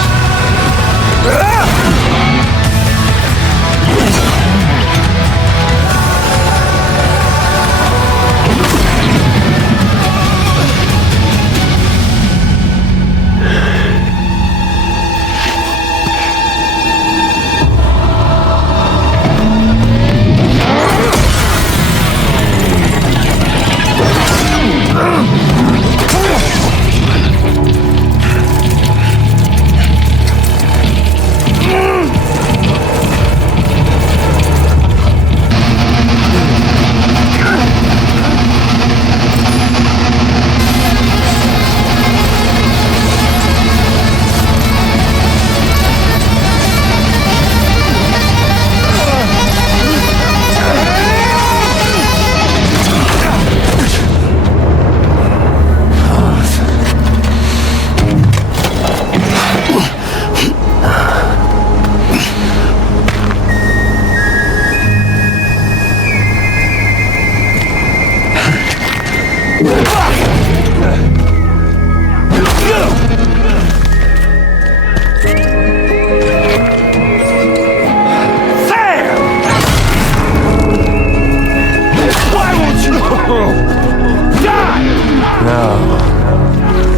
No,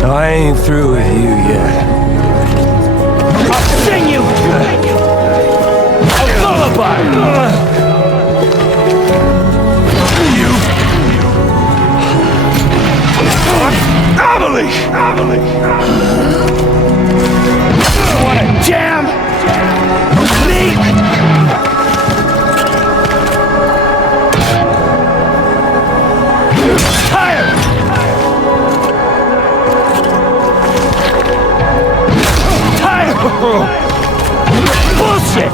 I ain't through with you yet. I'll sing you a lullaby. Amelie! Wanna jam? Me? Bullshit!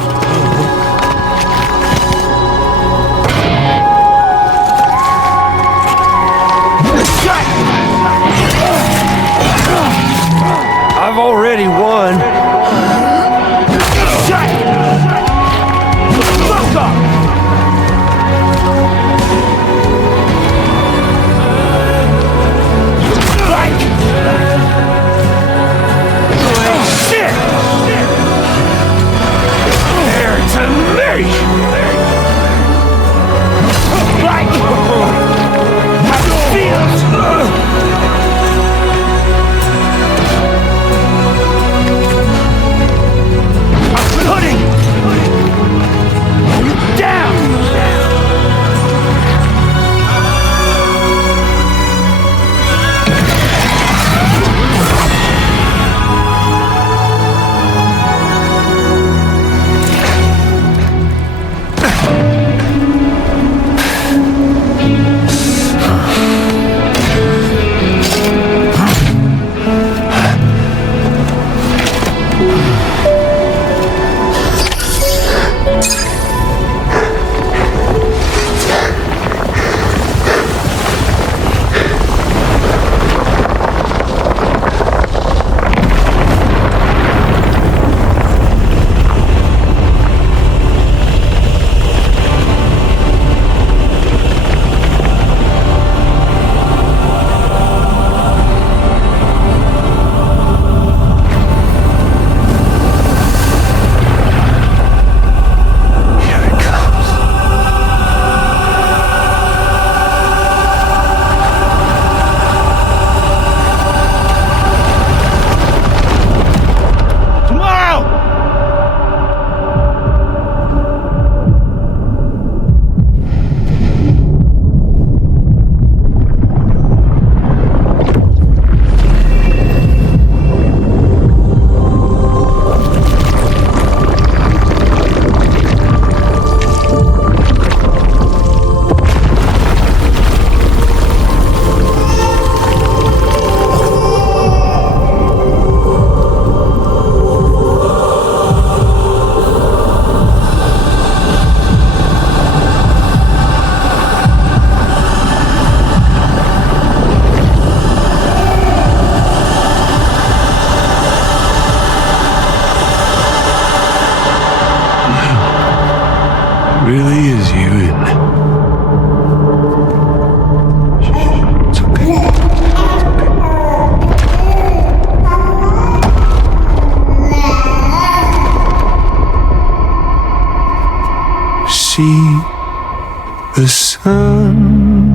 the sunset.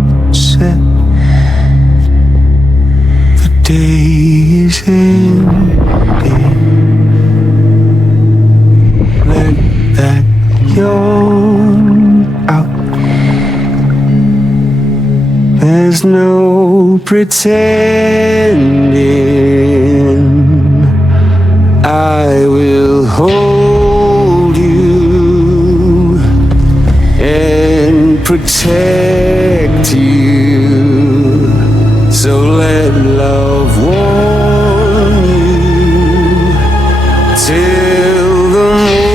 The day is ending. Let that yawn out. There's no pretending. I will hold you and protect you. So let love warm you till the morning.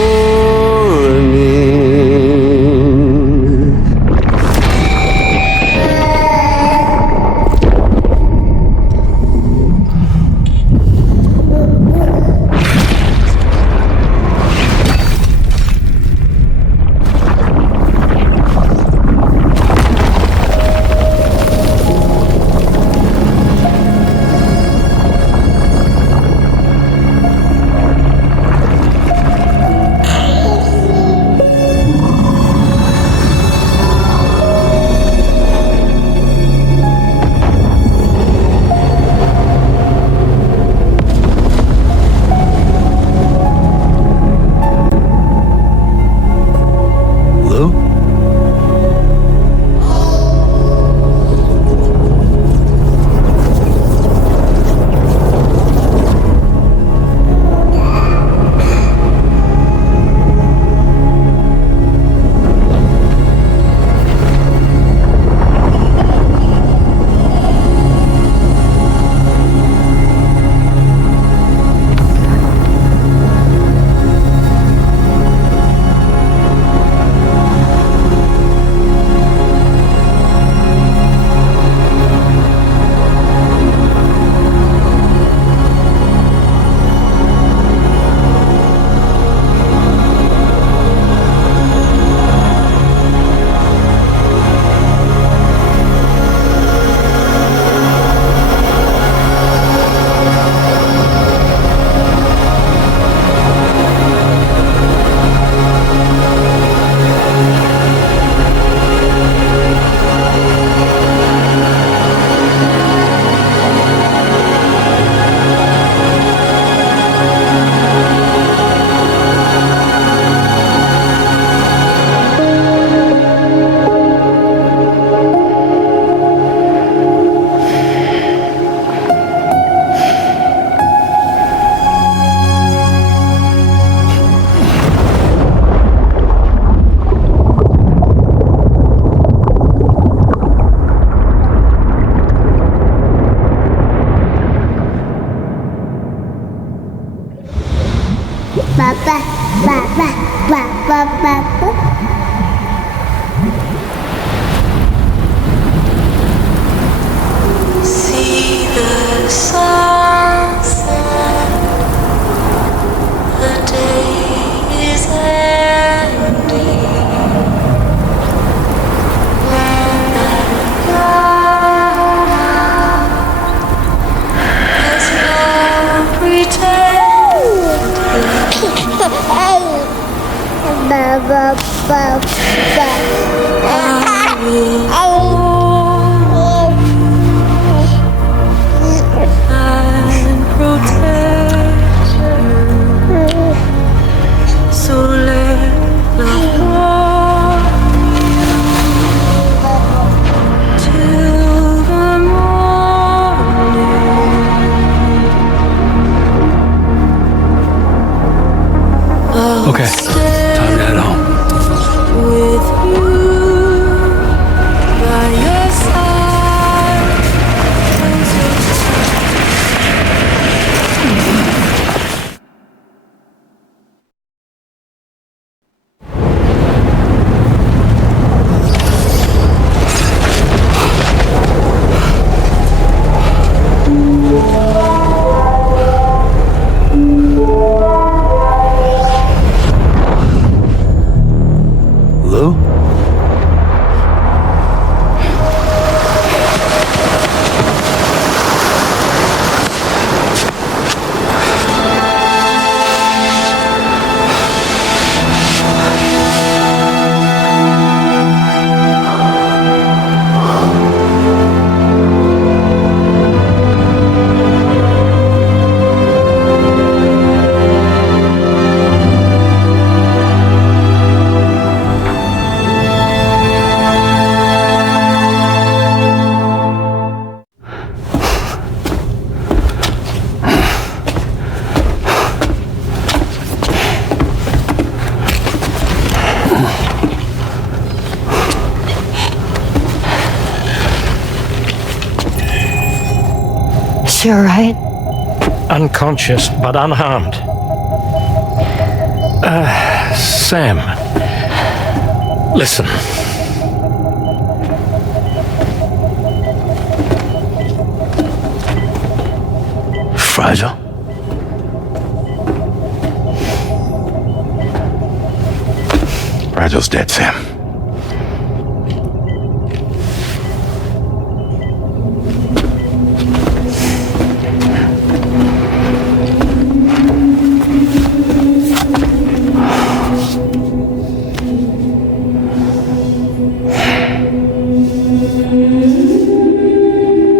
See the sunset. The day is ending. There's no pretending. And protect you. So let love warm you till the morning. Okay, time to head home. she alright? Unconscious, but unharmed. Sam. Listen. Fragile? Fragile's dead, Sam.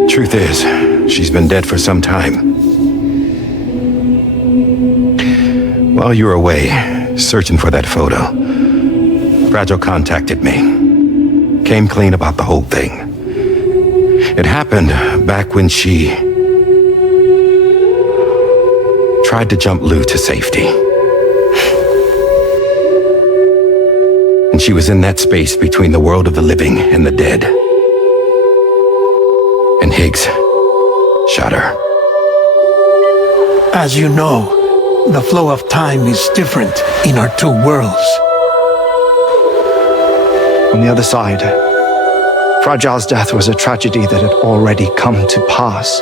Truth is, she's been dead for some time. While you were away, searching for that photo, Fragile contacted me. Came clean about the whole thing. It happened back when she tried to jump Lou to safety. And she was in that space between the world of the living and the dead. And Higgs shot her. As you know, the flow of time is different in our two worlds. On the other side, Fragile's death was a tragedy that had already come to pass.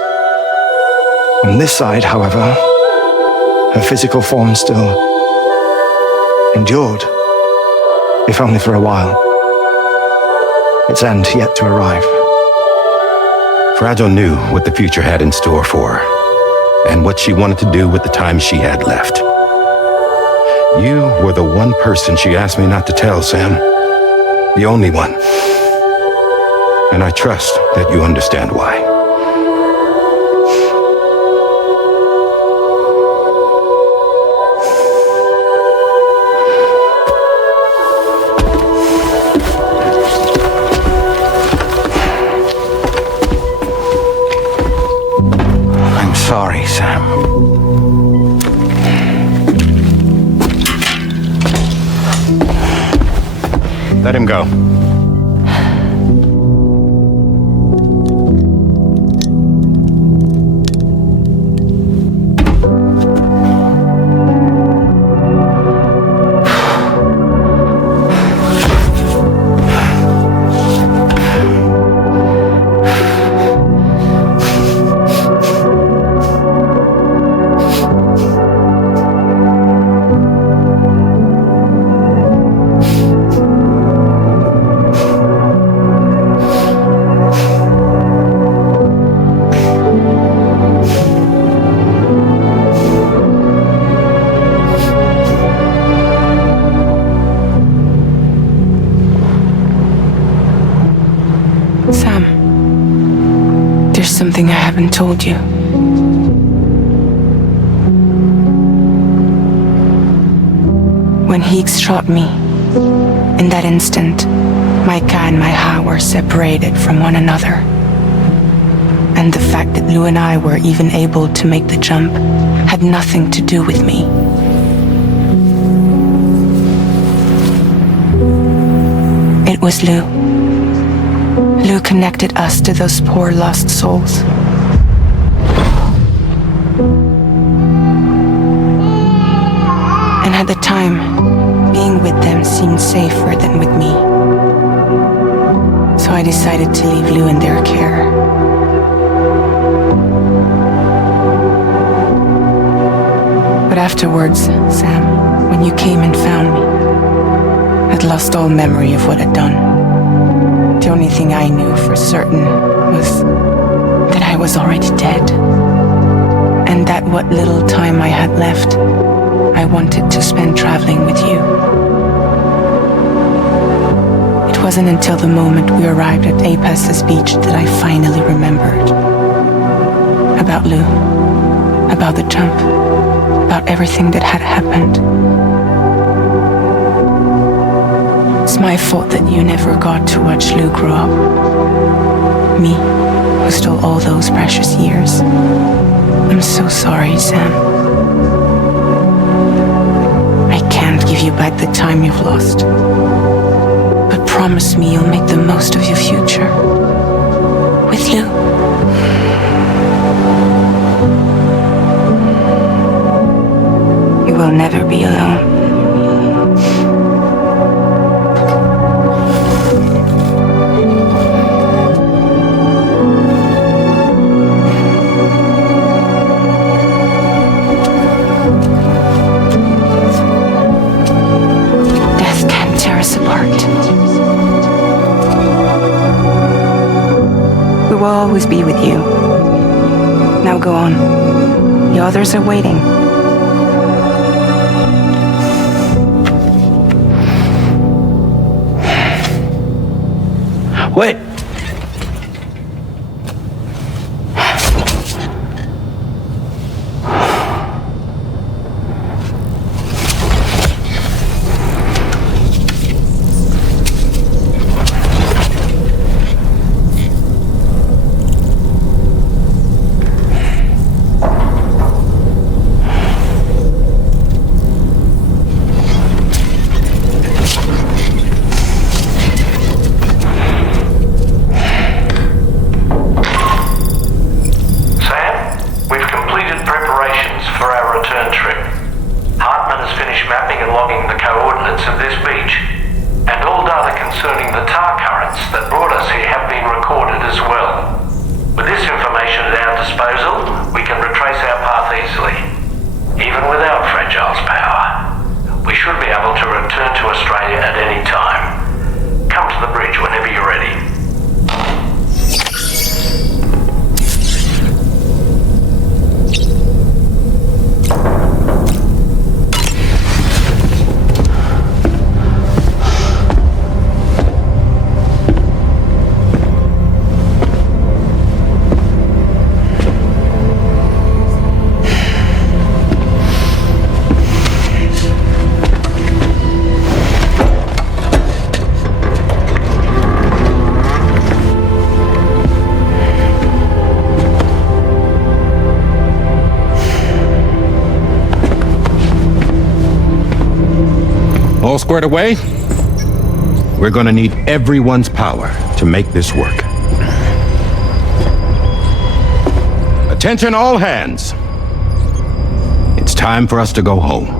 On this side, however, her physical form still endured, if only for a while. Its end yet to arrive. Fragile knew what the future had in store for her, and what she wanted to do with the time she had left. You were the one person she asked me not to tell, Sam. The only one. And I trust that you understand why. I'm sorry, Sam. Let him go. Sam, there's something I haven't told you. When Higgs shot me, in that instant, my Ka and my Ha were separated from one another. And the fact that Lou and I were even able to make the jump had nothing to do with me. It was Lou. Lou connected us to those poor lost souls. And at the time, being with them seemed safer than with me. So I decided to leave Lou in their care. But afterwards, Sam, when you came and found me, I'd lost all memory of what I'd done. The only thing I knew for certain was that I was already dead. And that what little time I had left, I wanted to spend traveling with you. It wasn't until the moment we arrived at Apas's beach that I finally remembered. About Lou, about the jump, about everything that had happened. It's my fault that you never got to watch Lou grow up. Me, who stole all those precious years. I'm so sorry, Sam. I can't give you back the time you've lost. But promise me you'll make the most of your future. With Lou. always be with you. Now go on. The others are waiting. Wait! All squared away? We're gonna need everyone's power to make this work. Attention all hands. It's time for us to go home.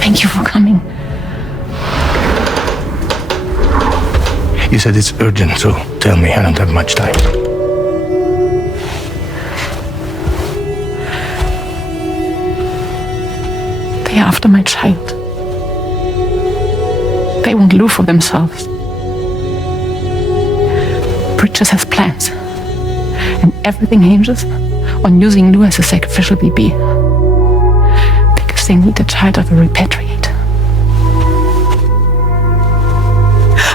Thank you for coming. You said it's urgent, so tell me, I don't have much time. They're after my child. They want Lou for themselves. Bridges has plans. And everything hinges on using Lou as a sacrificial BB. Because they need the child of a repatriate.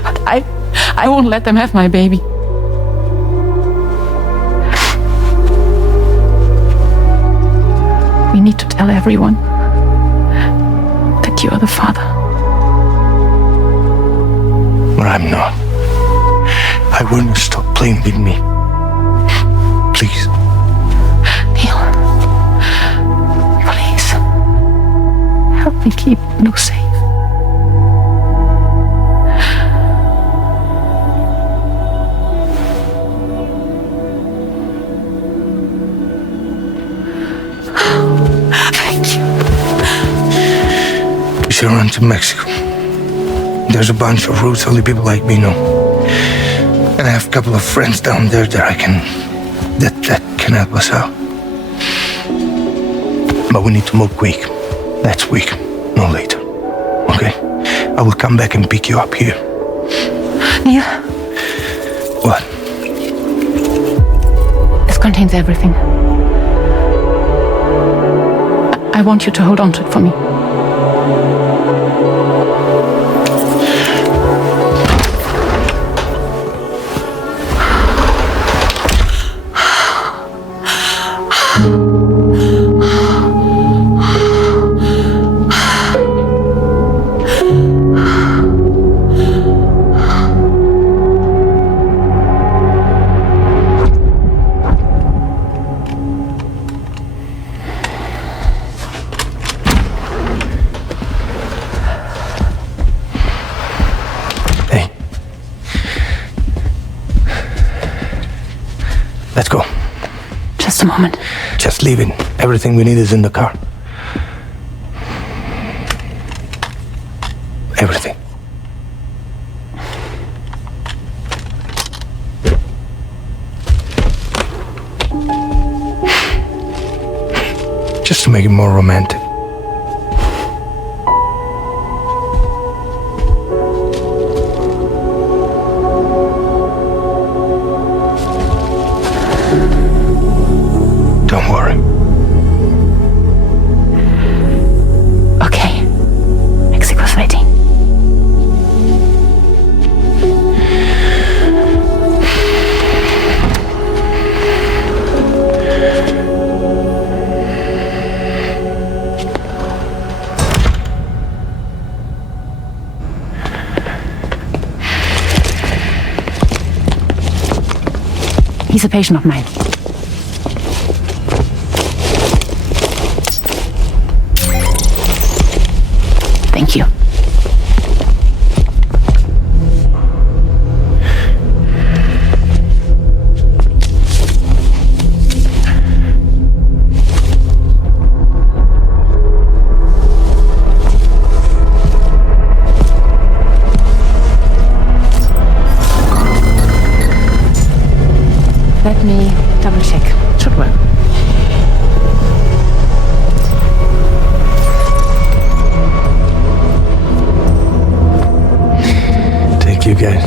But I won't let them have my baby. We need to tell everyone that you are the father. But I'm not. I want you to stop playing with me. Please. Neil. Please. Help me keep Lou safe. Thank you. We should run to Mexico. There's a bunch of routes only people like me know. And I have a couple of friends down there that can help us out. But we need to move quick. That's quick, no later. Okay? I will come back and pick you up here. Neil. What? This contains means everything. I want you to hold on to it for me. Let's go. Just a moment. Just leaving. Everything we need is in the car. Everything. Just to make it more romantic. Don't worry. Okay. Mexico's waiting. He's a patient of mine. Thank you. Let me double check. Should work. Thank you, guys.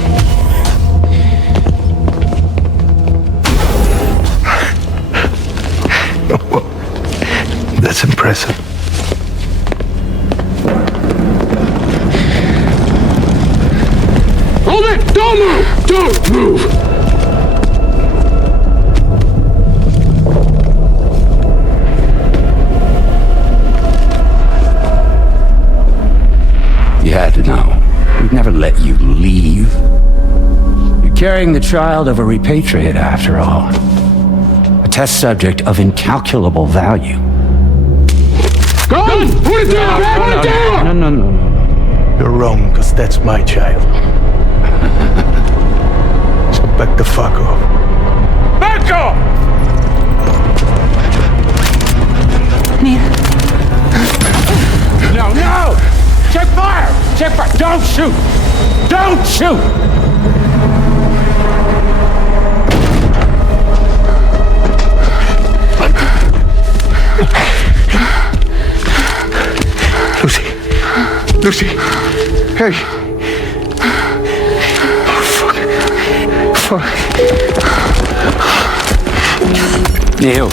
That's impressive. Hold it! Don't move! Don't move! You had to know. We'd never let you leave. You're carrying the child of a repatriate, after all. A test subject of incalculable value. Gun! Put it down! Put it down! No. You're wrong, because that's my child. So back the fuck off. Back off! No, no! Check fire! Check fire! Don't shoot! Don't shoot! Lucy! Hey! Oh, fuck. Neil.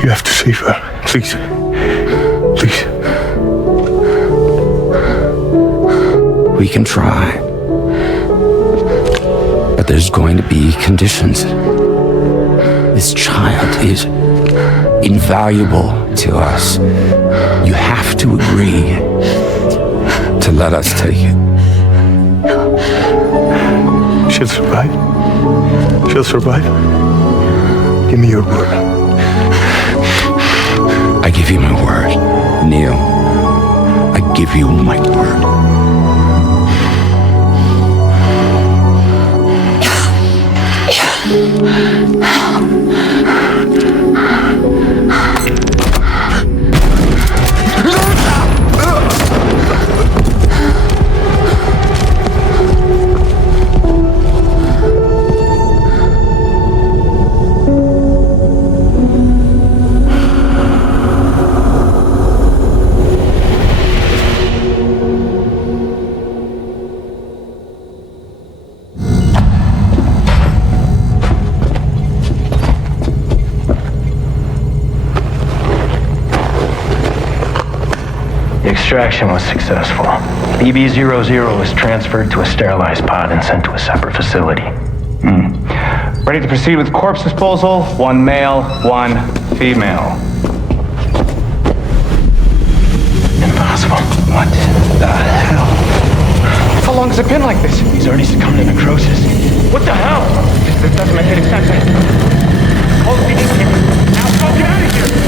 You have to save her. Please. Please. We can try. But there's going to be conditions. This child is invaluable to us. You have to agree to let us take it. She'll survive. She'll survive. Give me your word. I give you my word, Neil. I give you my word. Extraction was successful. BB-00 was transferred to a sterilized pod and sent to a separate facility. Ready to proceed with corpse disposal. 1 male, 1 female. Impossible. What the hell? How long has it been like this? He's already succumbed to necrosis. What the hell? This doesn't make any sense. Call the PD team. Now go get out of here!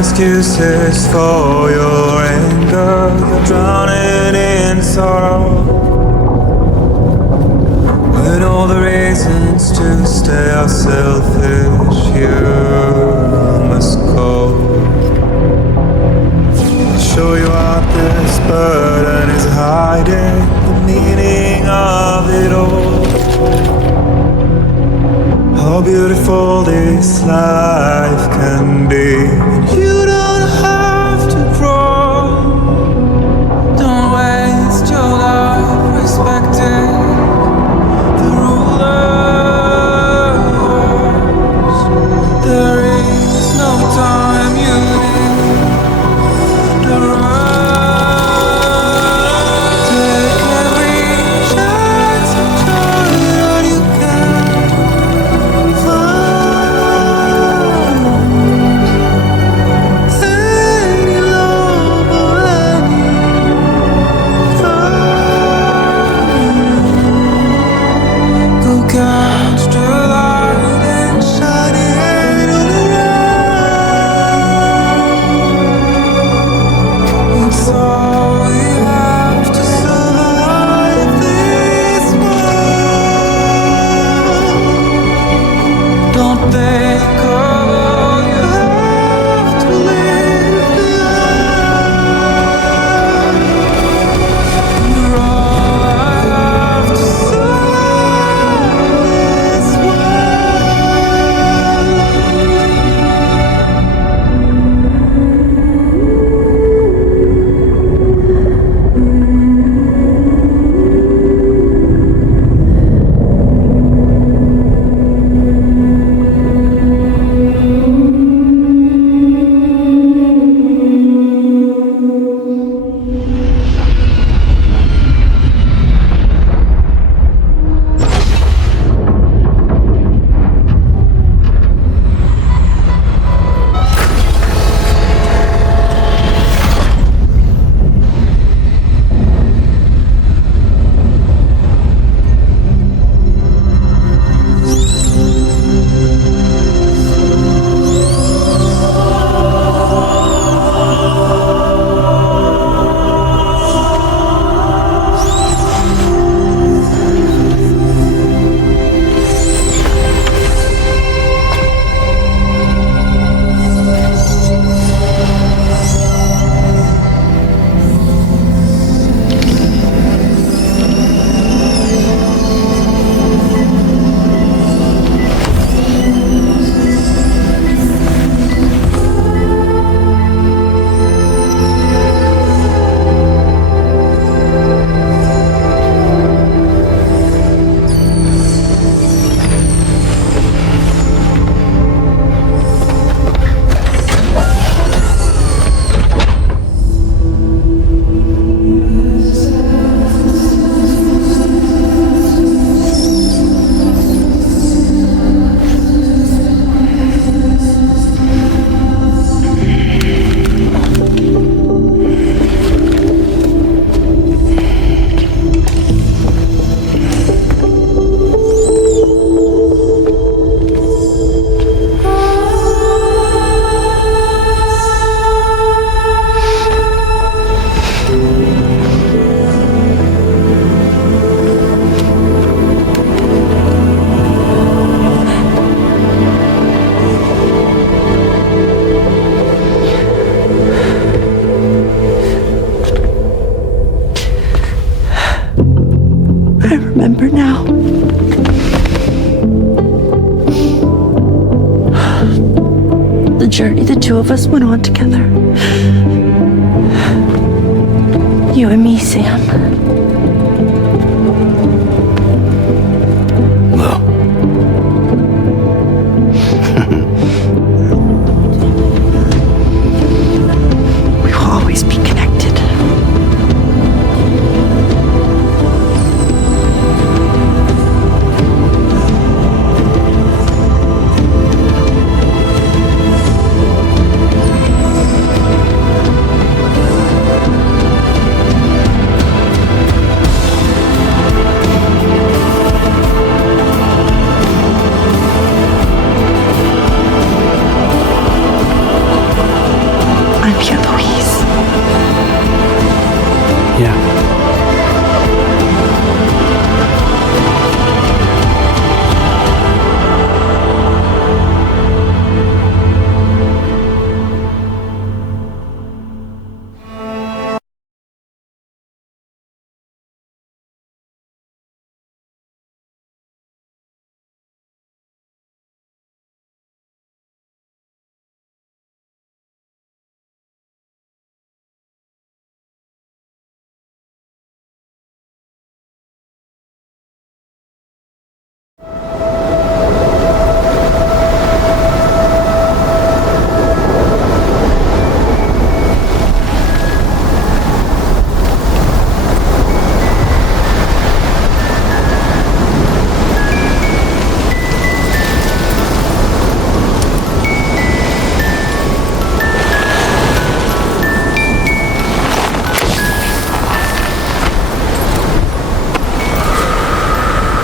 excuses for your anger. You're drowning in sorrow. With all the reasons to stay are selfish, you must go. I'll show you what this burden is hiding, the meaning of it all. How beautiful this life can be. And you don't have to grow. Don't waste your life respecting the rulers. There is no time you need to run. Take every chance of joy that you can. remember now. The journey the two of us went on together. You and me, Sam. Well. We will always be connected.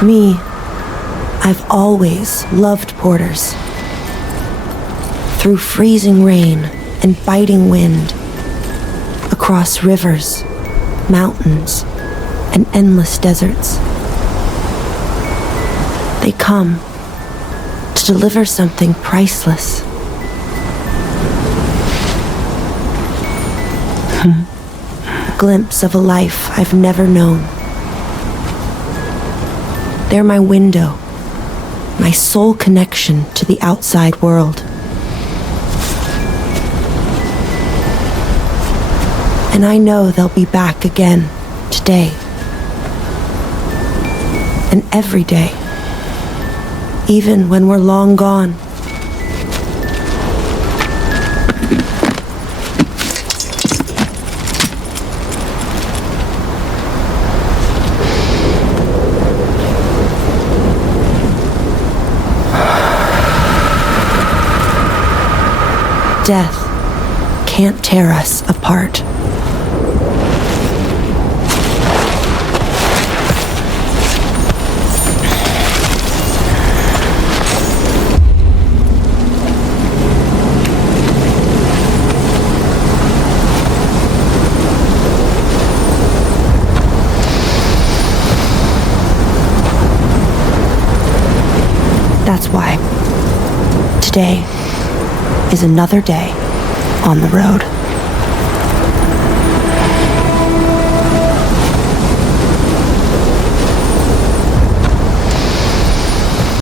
me, I've always loved porters. Through freezing rain and biting wind, across rivers, mountains, and endless deserts. They come to deliver something priceless. A glimpse of a life I've never known. They're my window, my sole connection to the outside world. And I know they'll be back again today. And every day. Even when we're long gone. Death can't tear us apart. That's why today is another day on the road.